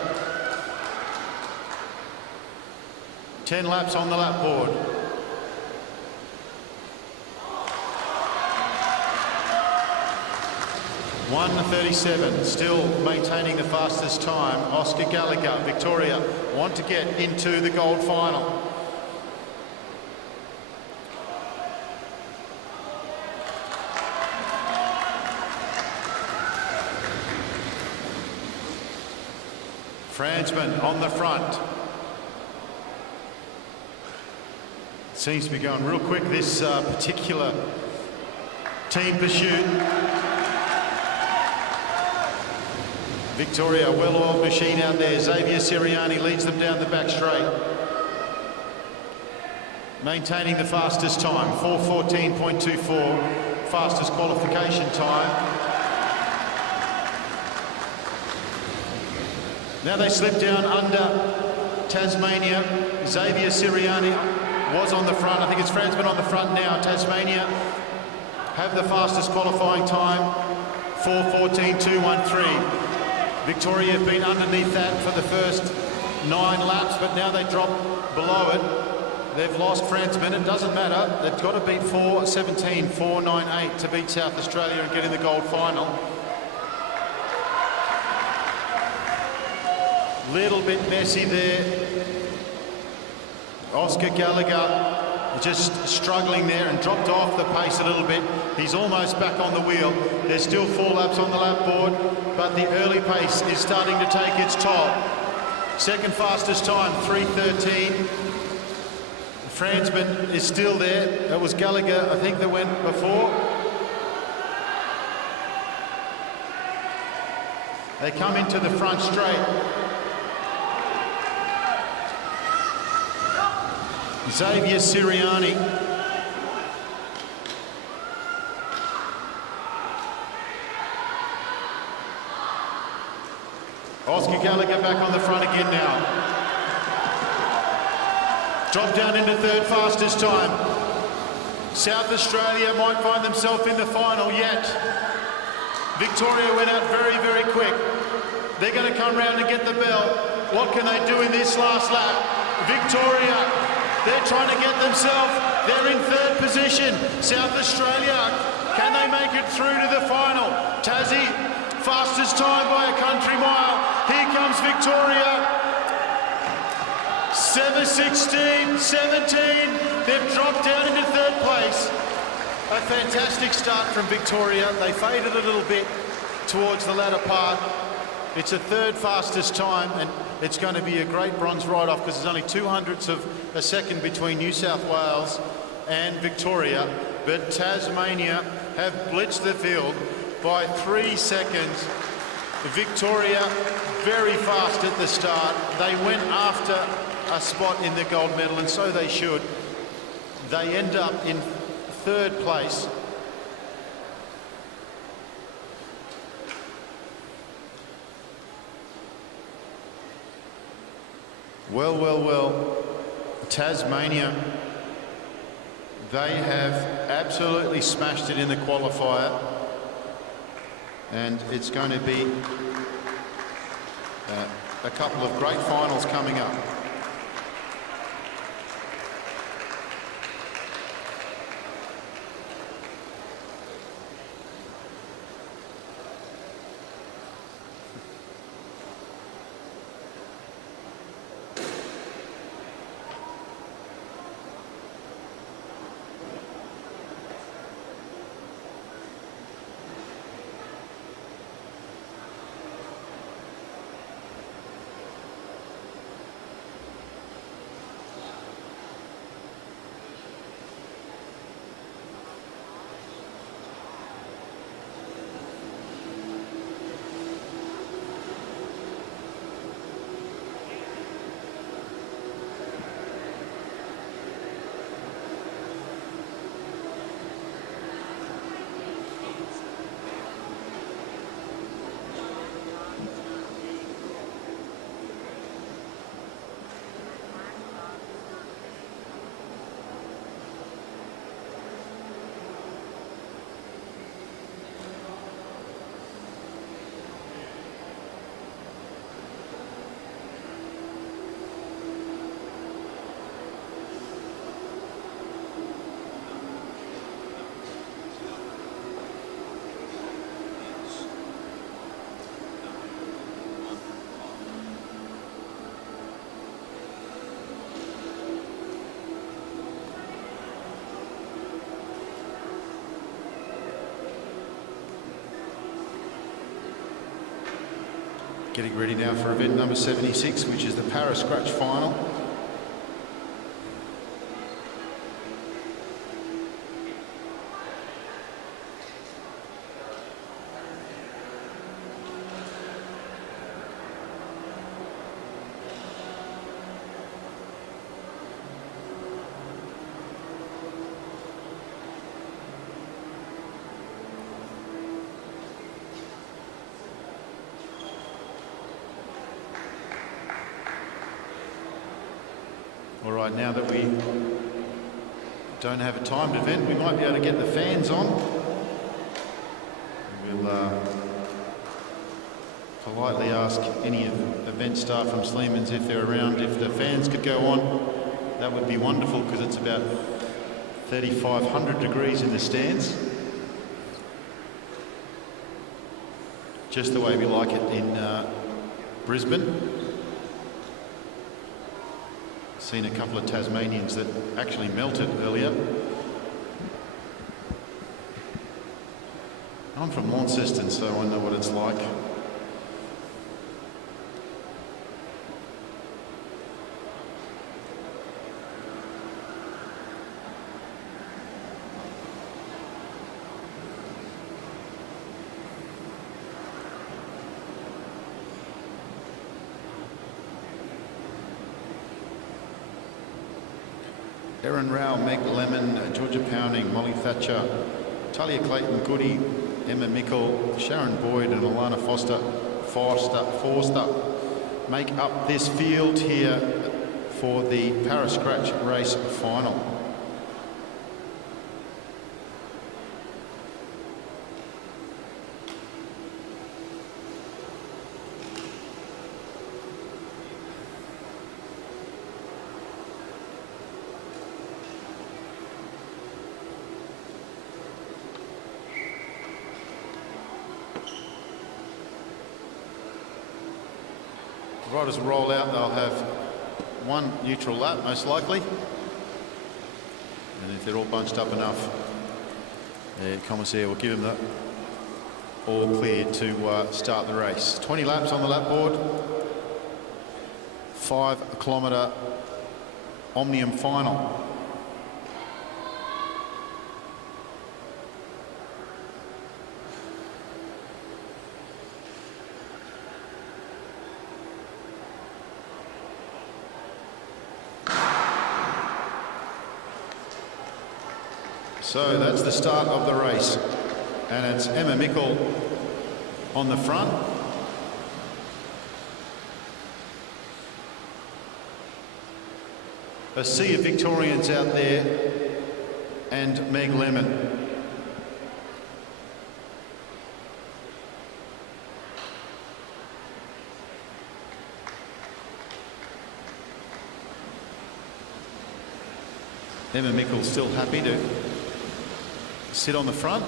10 laps on the lap board. .1:37, still maintaining the fastest time. Oscar Gallagher, Victoria, want to get into the gold final. Fransman on the front. Seems to be going real quick, this particular team pursuit. Victoria, well-oiled machine out there. Xavier Siriani leads them down the back straight. Maintaining the fastest time, 4:14.24, fastest qualification time. Now they slip down under Tasmania. Xavier Siriani was on the front. I think it's Fransman on the front now. Tasmania have the fastest qualifying time, 4:14.213. Victoria have been underneath that for the first 9 laps, but now they drop below it. They've lost Fransman. It doesn't matter. They've got to beat 4:17.498 to beat South Australia and get in the gold final. Little bit messy there. Oscar Gallagher just struggling there and dropped off the pace a little bit. He's almost back on the wheel. There's still 4 laps on the lap board, but the early pace is starting to take its toll. Second fastest time, 3:13. Fransman is still there. That was Gallagher, I think, that went before. They come into the front straight. Xavier Siriani. Oscar Gallagher back on the front again now. Drop down into third fastest time. South Australia might find themselves in the final yet. Victoria went out very, very quick. They're going to come round and get the bell. What can they do in this last lap? Victoria, they're trying to get themselves. They're in third position. South Australia, can they make it through to the final? Tassie, fastest time by a country mile. Here comes Victoria. 7:16, 17. They've dropped down into third place. A fantastic start from Victoria. They faded a little bit towards the latter part. It's a third fastest time, and it's going to be a great bronze ride-off because there's only 200ths of a second between New South Wales and Victoria. But Tasmania have blitzed the field by 3 seconds. Victoria very fast at the start. They went after a spot in the gold medal, and so they should. They end up in third place. Well, well, well. Tasmania, they have absolutely smashed it in the qualifier. And it's going to be a couple of great finals coming up. Getting ready now for event number 76, which is the Paris Scratch Final. All right, now that we don't have a timed event, we might be able to get the fans on. We'll politely ask any event staff from Sleeman's if they're around, if the fans could go on. That would be wonderful because it's about 3,500 degrees in the stands. Just the way we like it in Brisbane. Seen a couple of Tasmanians that actually melted earlier. I'm from Launceston, so I know what it's like. Erin Rao, Meg Lemon, Georgia Pounding, Molly Thatcher, Talia Clayton Goody, Emma Mickle, Sharon Boyd and Alana Forster make up this field here for the Paris Scratch race final. Riders will roll out, they'll have one neutral lap most likely, and if they're all bunched up enough, the commissaire will give them the all clear to start the race. 20 laps on the lap board, 5 kilometre Omnium final. So that's the start of the race, and it's Emma Mickle on the front. a sea of Victorians out there, and Meg Lemon. Emma Mickle's still happy to sit on the front.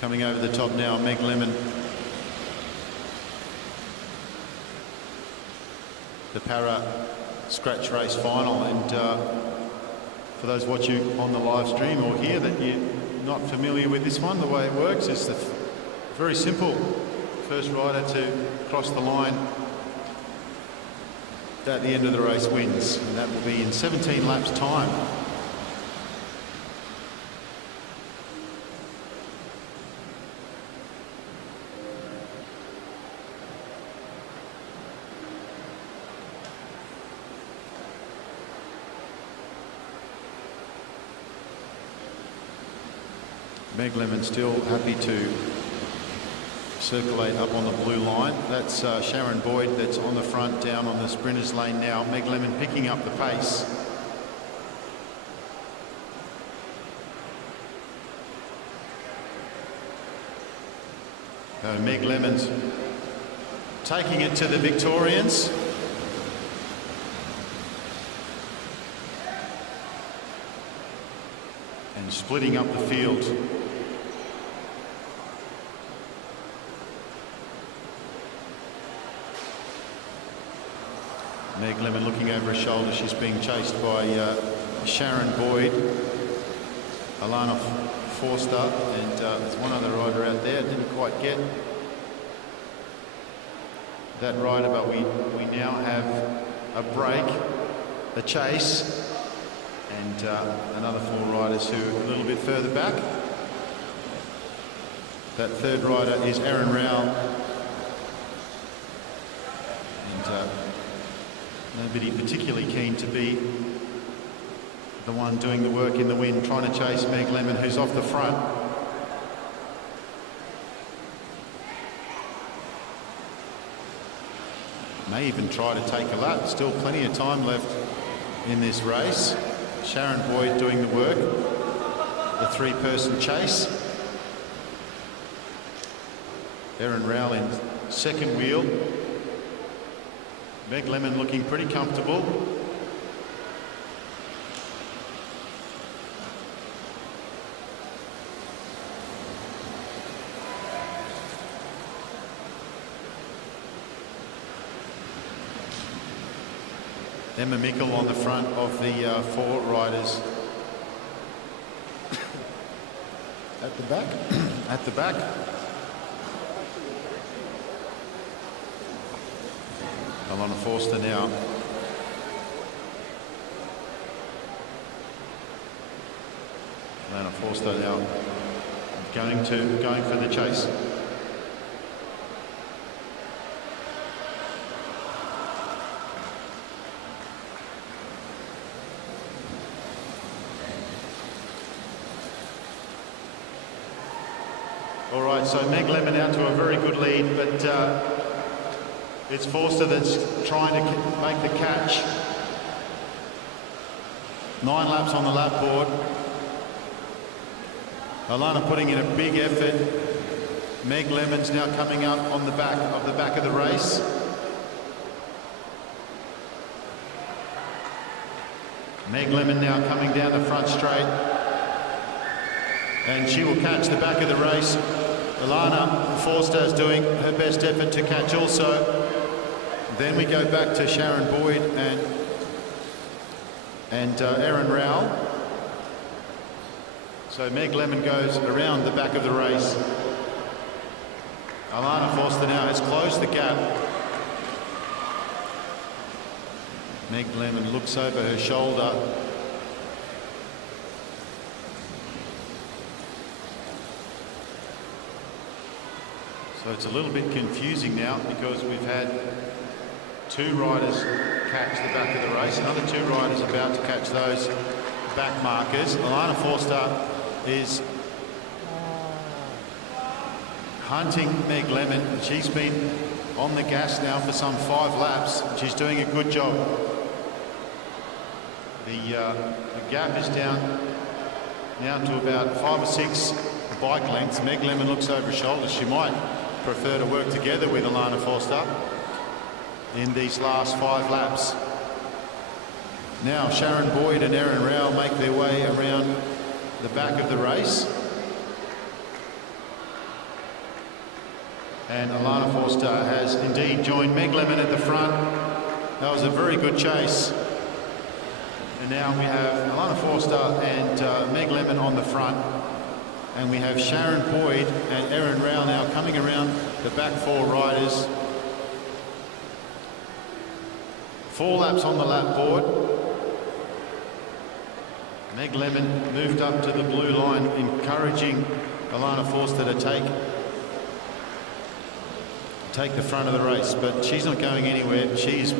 Coming over the top now, Meg Lemon. The para scratch race final, and for those watching on the live stream or here that you're not familiar with this one, the way it works is very simple. First rider to cross the line at the end of the race wins, and that will be in 17 laps time. Meg Lemon still happy to circulate up on the blue line. That's Sharon Boyd that's on the front down on the sprinters lane now. Meg Lemon picking up the pace. Meg Lemon's taking it to the Victorians. And splitting up the field. Meg Lemon looking over her shoulder. She's being chased by Sharon Boyd, Alana Forster, and there's one other rider out there. Didn't quite get that rider, but we now have a break, a chase, and another 4 riders who are a little bit further back. That third rider is Aaron Rowell. And nobody particularly keen to be the one doing the work in the wind, trying to chase Meg Lemon, who's off the front. May even try to take a lap. Still plenty of time left in this race. Sharon Boyd doing the work. The 3-person chase. Aaron Rowell in second wheel. Meg Lemon looking pretty comfortable. Emma Mickle on the front of the 4 riders. At the back. At the back. Alana Forster now. Alana Forster now going for the chase. All right, so Meg Lemon out to a very good lead, but it's Forster that's trying to make the catch. 9 laps on the lap board. Alana putting in a big effort. Meg Lemon's now coming up on the back of the race. Meg Lemon now coming down the front straight. And she will catch the back of the race. Alana Forster is doing her best effort to catch also. Then we go back to Sharon Boyd and Aaron Rowell. So Meg Lemon goes around the back of the race. Alana Forster now has closed the gap. Meg Lemon looks over her shoulder. So it's a little bit confusing now because we've had two riders catch the back of the race. Another two riders about to catch those back markers. Alana Forster is hunting Meg Lemon. She's been on the gas now for some 5 laps. She's doing a good job. The gap is down now to about 5 or 6 bike lengths. Meg Lemon looks over her shoulder. She might prefer to work together with Alana Forster in these last 5 laps. Now Sharon Boyd and Erin Rowell make their way around the back of the race. And Alana Forster has indeed joined Meg Lemon at the front. That was a very good chase. And now we have Alana Forster and Meg Lemon on the front. And we have Sharon Boyd and Erin Rowell now coming around the back 4 riders. 4 laps on the lap board. Meg Lemon moved up to the blue line, encouraging Alana Forster to take the front of the race, but she's not going anywhere. She's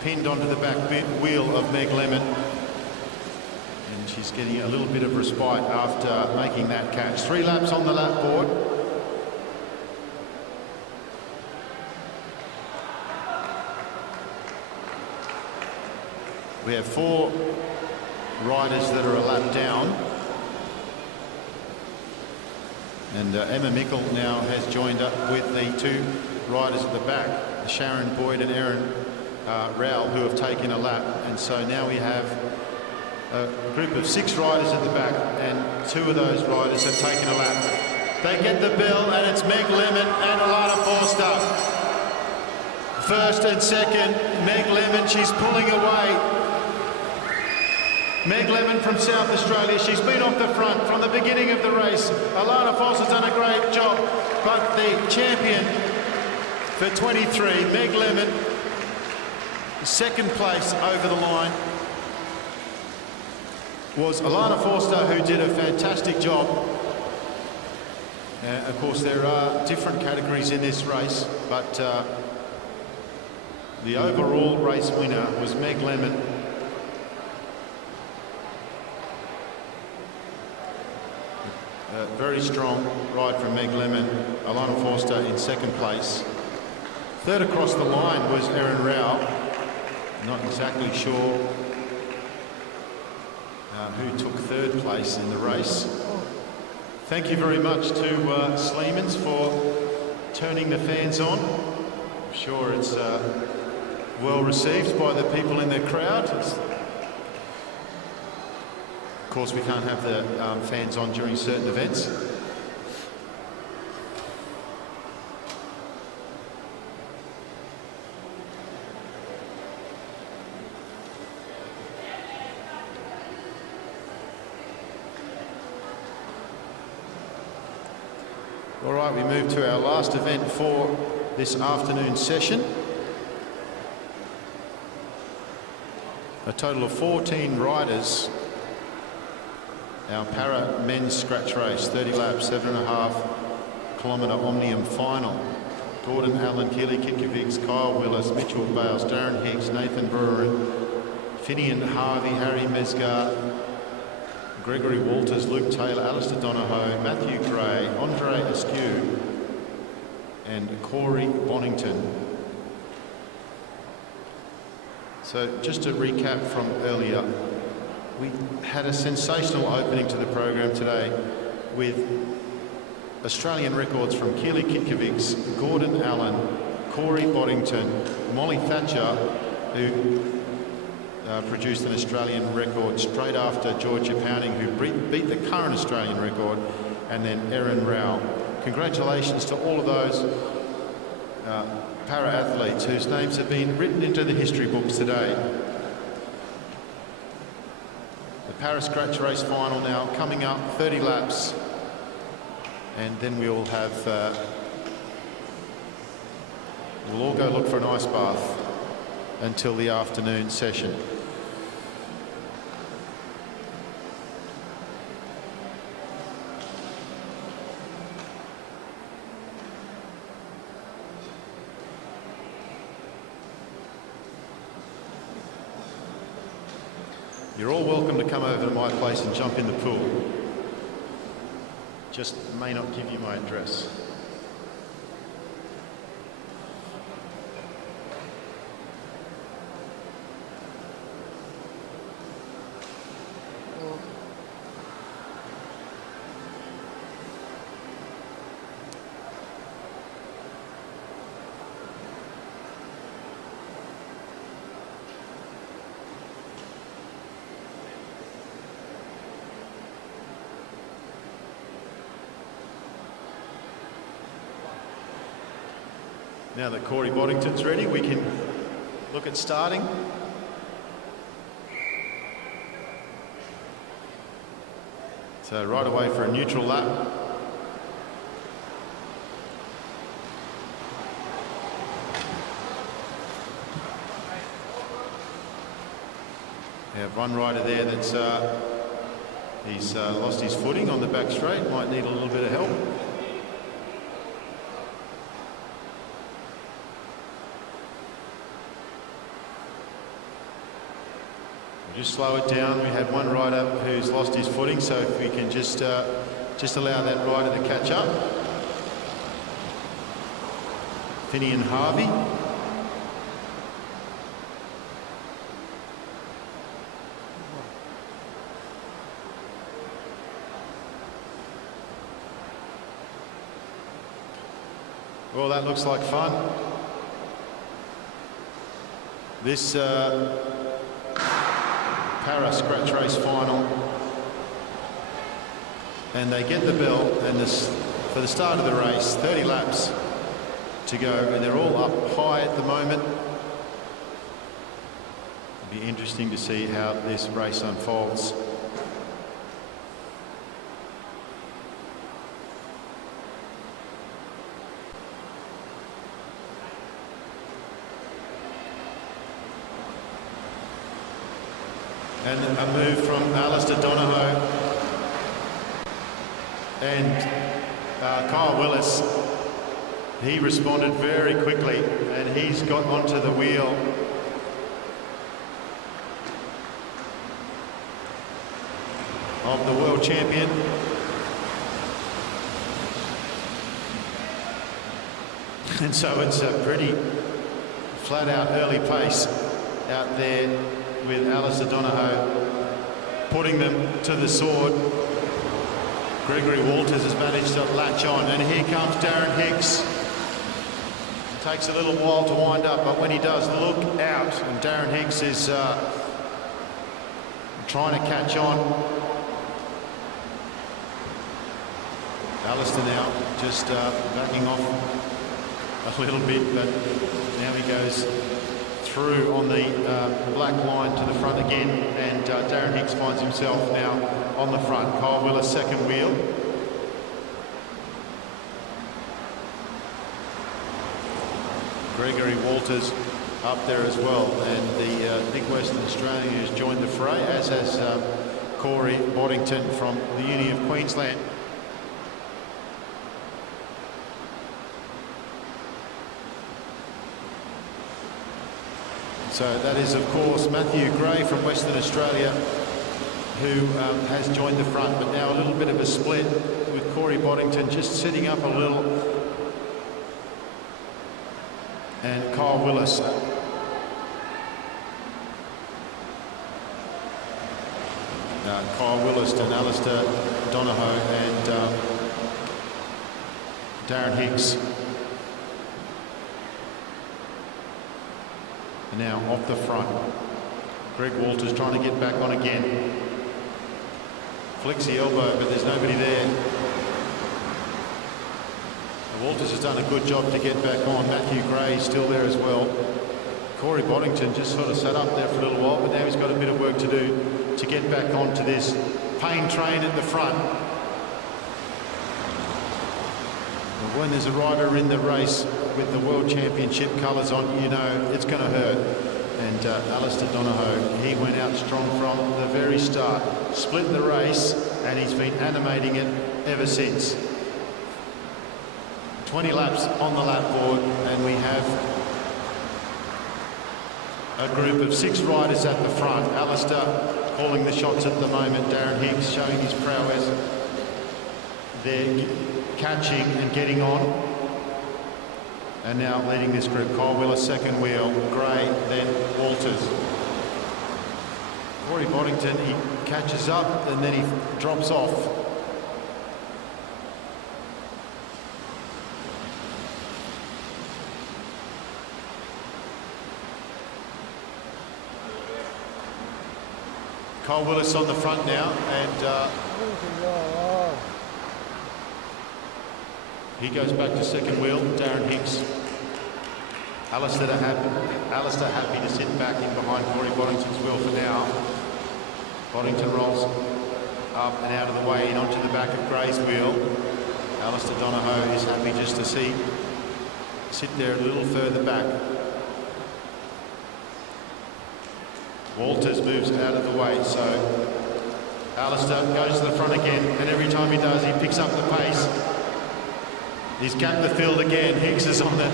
pinned onto the back wheel of Meg Lemon, and she's getting a little bit of respite after making that catch. 3 laps on the lap board. We have 4 riders that are a lap down, and Emma Mickle now has joined up with the 2 riders at the back, Sharon Boyd and Erin Rowell, who have taken a lap. And so now we have a group of 6 riders at the back, and 2 of those riders have taken a lap. They get the bell, and it's Meg Lemon and Alana Forster. First and second, Meg Lemon, she's pulling away. Meg Lemon from South Australia, she's been off the front from the beginning of the race. Alana Forster's done a great job, but the champion for 23, Meg Lemon, second place over the line, was Alana Forster, who did a fantastic job. Of course, there are different categories in this race, but the overall race winner was Meg Lemon. Very strong ride from Meg Lemon. Alana Forster in second place. Third across the line was Erin Rowell. Not exactly sure who took third place in the race. Thank you very much to Sleemans for turning the fans on. I'm sure it's well received by the people in the crowd. Of course, we can't have the fans on during certain events. All right, we move to our last event for this afternoon session. A total of 14 riders. Our para men's scratch race, 30 laps, 7.5 kilometre Omnium final. Gordon Allen, Keely Kitkovics, Kyle Willis, Mitchell Bales, Darren Hicks, Nathan Brewer, Finian Harvey, Harry Mesgar, Gregory Walters, Luke Taylor, Alistair Donohoe, Matthew Gray, Andre Askew, and Corey Bonington. So just to recap from earlier, we had a sensational opening to the program today with Australian records from Keely Kitkovics, Gordon Allen, Corey Boddington, Molly Thatcher, who produced an Australian record straight after Georgia Pounding, who beat the current Australian record, and then Erin Rowell. Congratulations to all of those para-athletes whose names have been written into the history books today. The para scratch race final now coming up, 30 laps, and then we'll have we'll all go look for an ice bath until the afternoon session. You're all welcome to come over to my place and jump in the pool. Just may not give you my address. Now that Corey Boddington's ready, we can look at starting. So right away for a neutral lap. We have one rider there that's he's lost his footing on the back straight, might need a little bit of help. Just slow it down. We had one rider who's lost his footing, so if we can just allow that rider to catch up. Finian Harvey. Well, that looks like fun. This Para scratch race final, and they get the bell, and this for the start of the race, 30 laps to go, and they're all up high at the moment. It'll be interesting to see how this race unfolds. And a move from Alistair Donohoe and Kyle Willis. He responded very quickly, and he's got onto the wheel. Of the world champion. And so it's a pretty flat out early pace out there, with Alistair Donohoe putting them to the sword. Gregory Walters has managed to latch on, and here comes Darren Hicks. Takes a little while to wind up, but when he does, look out, and Darren Hicks is trying to catch on. Alistair now just backing off a little bit, but now he goes through on the black line to the front again, and Darren Hicks finds himself now on the front. Kyle Willis second wheel. Gregory Walters up there as well, and the big Western Australian has joined the fray, as has Corey Boddington from the Uni of Queensland. So that is, of course, Matthew Gray from Western Australia, who has joined the front, but now a little bit of a split with Corey Boddington just sitting up a little, and Kyle Willis. Kyle Willis and Alistair Donohoe and Darren Hicks. And now off the front, Greg Walters trying to get back on again. Flicks the elbow, but there's nobody there. And Walters has done a good job to get back on. Matthew Gray still there as well. Corey Boddington just sort of sat up there for a little while, but now he's got a bit of work to do to get back onto this pain train at the front. But when there's a rider in the race with the World Championship colours on, you know it's going to hurt. And Alistair Donohoe, he went out strong from the very start. Split the race, and he's been animating it ever since. 20 laps on the lap board, and we have a group of 6 riders at the front. Alistair calling the shots at the moment. Darren Hicks showing his prowess. They're catching and getting on. And now leading this group, Kyle Willis, second wheel, Gray, then Walters. Corey Boddington, he catches up and then he drops off. Kyle Willis on the front now, and he goes back to second wheel. Darren Hicks. Alistair happy to sit back in behind Corey Boddington's wheel for now. Boddington rolls up and out of the way and onto the back of Gray's wheel. Alistair Donohoe is happy just to sit there a little further back. Walters moves out of the way, so Alistair goes to the front again, and every time he does, he picks up the pace. He's capped the field again. Hicks is on it.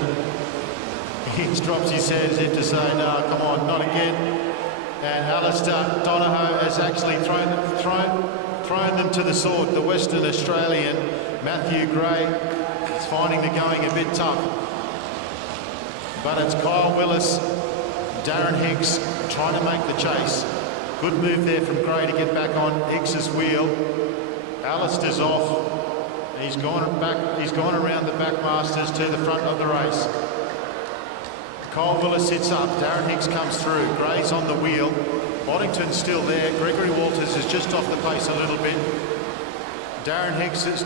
Hicks drops his hands in to say, no, come on, not again. And Alistair Donohoe has actually thrown them to the sword. The Western Australian, Matthew Gray, is finding the going a bit tough. But it's Kyle Willis, Darren Hicks trying to make the chase. Good move there from Gray to get back on Hicks's wheel. Alistair's off. He's gone around the backmasters to the front of the race. Kyle Willis sits up. Darren Hicks comes through. Gray's on the wheel. Boddington's still there. Gregory Walters is just off the pace a little bit. Darren Hicks is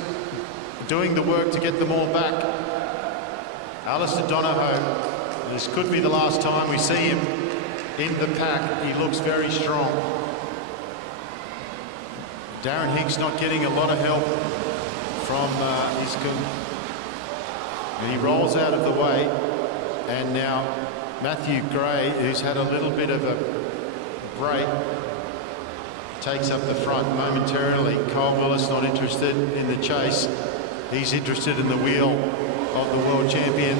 doing the work to get them all back. Alistair Donohoe, this could be the last time we see him in the pack. He looks very strong. Darren Hicks not getting a lot of help from his and he rolls out of the way, and now Matthew Gray, who's had a little bit of a break, takes up the front momentarily. Kyle Willis not interested in the chase. He's interested in the wheel of the world champion.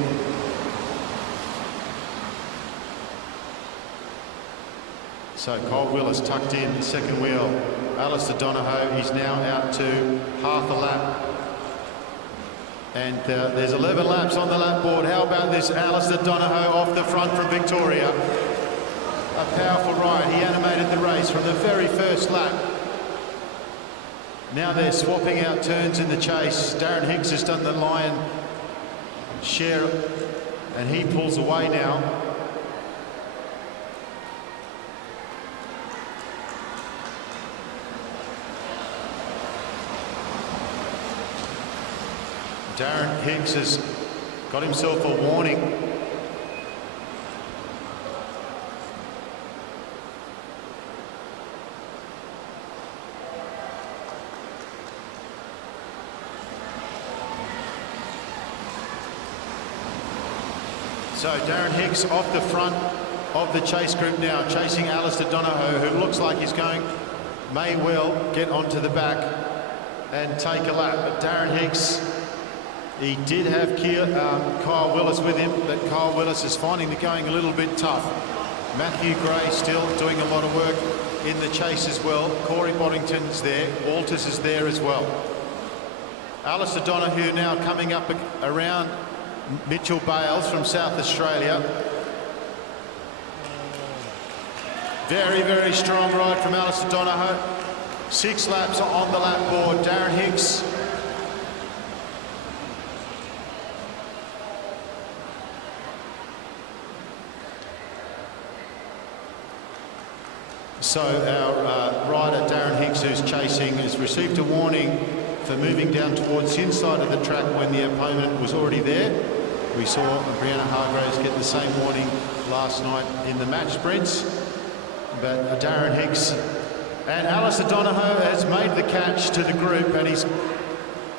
So Kyle Willis tucked in the second wheel. Alistair Donohoe, he's now out to half a lap. And there's 11 laps on the lap board. How about this? Alistair Donohoe off the front from Victoria. A powerful ride. He animated the race from the very first lap. Now they're swapping out turns in the chase. Darren Hicks has done the lion share, and he pulls away now. Darren Hicks has got himself a warning. So Darren Hicks off the front of the chase group now, chasing Alistair Donohoe, who looks like he's may well get onto the back and take a lap. But Darren Hicks, he did have Kyle Willis with him, but Kyle Willis is finding the going a little bit tough. Matthew Gray still doing a lot of work in the chase as well. Corey Boddington's there. Walters is there as well. Alistair Donohoe now coming up around Mitchell Bales from South Australia. Very, very strong ride from Alistair Donohoe. 6 laps on the lap board. Darren Hicks So our rider, Darren Hicks, who's chasing, has received a warning for moving down towards the inside of the track when the opponent was already there. We saw Brianna Hargraves get the same warning last night in the match sprints. But Darren Hicks and Alistair Donohoe has made the catch to the group, and he's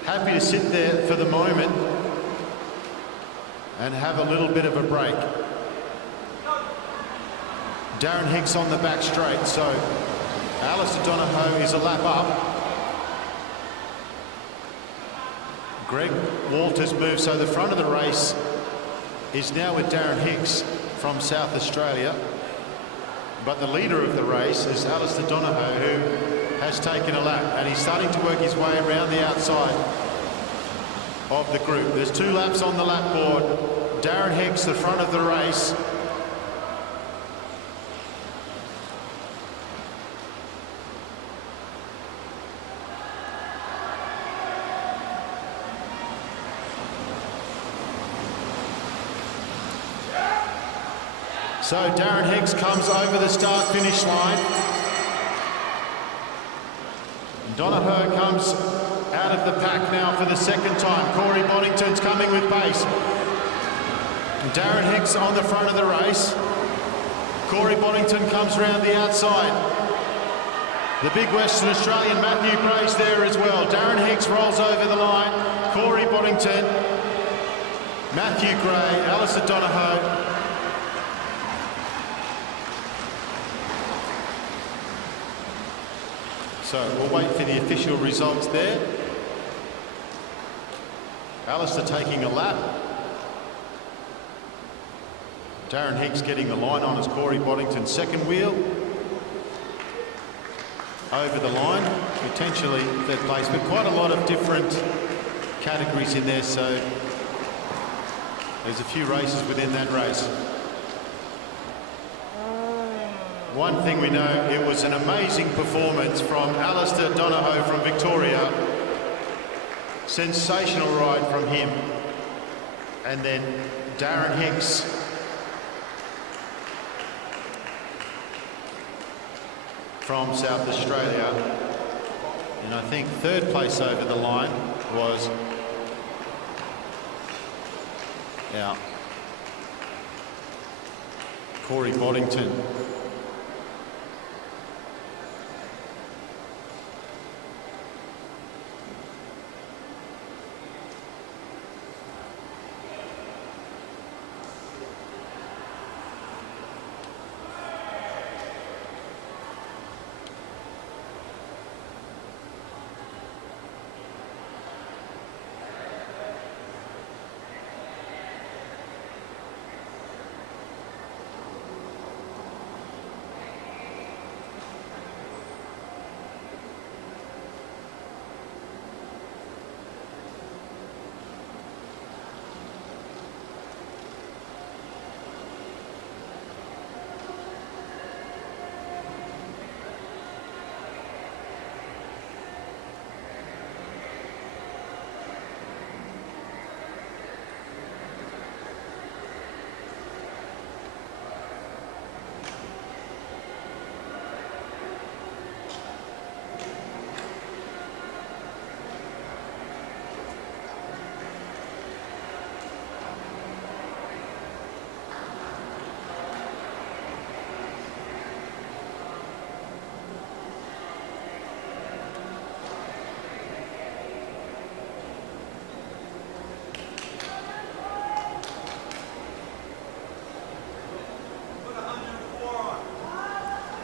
happy to sit there for the moment and have a little bit of a break. Darren Hicks on the back straight, so Alistair Donohoe is a lap up. Greg Walters moves, so the front of the race is now with Darren Hicks from South Australia. But the leader of the race is Alistair Donohoe, who has taken a lap, and he's starting to work his way around the outside of the group. There's 2 laps on the lap board. Darren Hicks, the front of the race. So Darren Hicks comes over the start-finish line. Donohoe comes out of the pack now for the second time. Corey Boddington's coming with pace. Darren Hicks on the front of the race. Corey Boddington comes round the outside. The big Western Australian Matthew Gray's there as well. Darren Hicks rolls over the line. Corey Boddington, Matthew Gray, Alistair Donohoe. So we'll wait for the official results there. Alistair taking a lap. Darren Hicks getting the line on as Corey Boddington second wheel. Over the line, potentially third place, but quite a lot of different categories in there, so there's a few races within that race. One thing we know, it was an amazing performance from Alistair Donohoe from Victoria. Sensational ride from him. And then Darren Hicks. From South Australia. And I think third place over the line was Corey Boddington.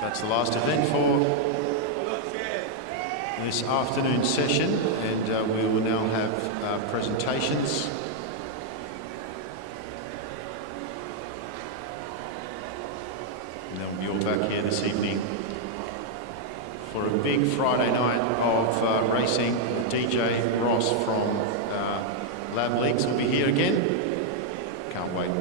That's the last event for this afternoon session, and we will now have presentations. And then we'll be all back here this evening for a big Friday night of racing. DJ Ross from Lab Leagues will be here again. Can't wait.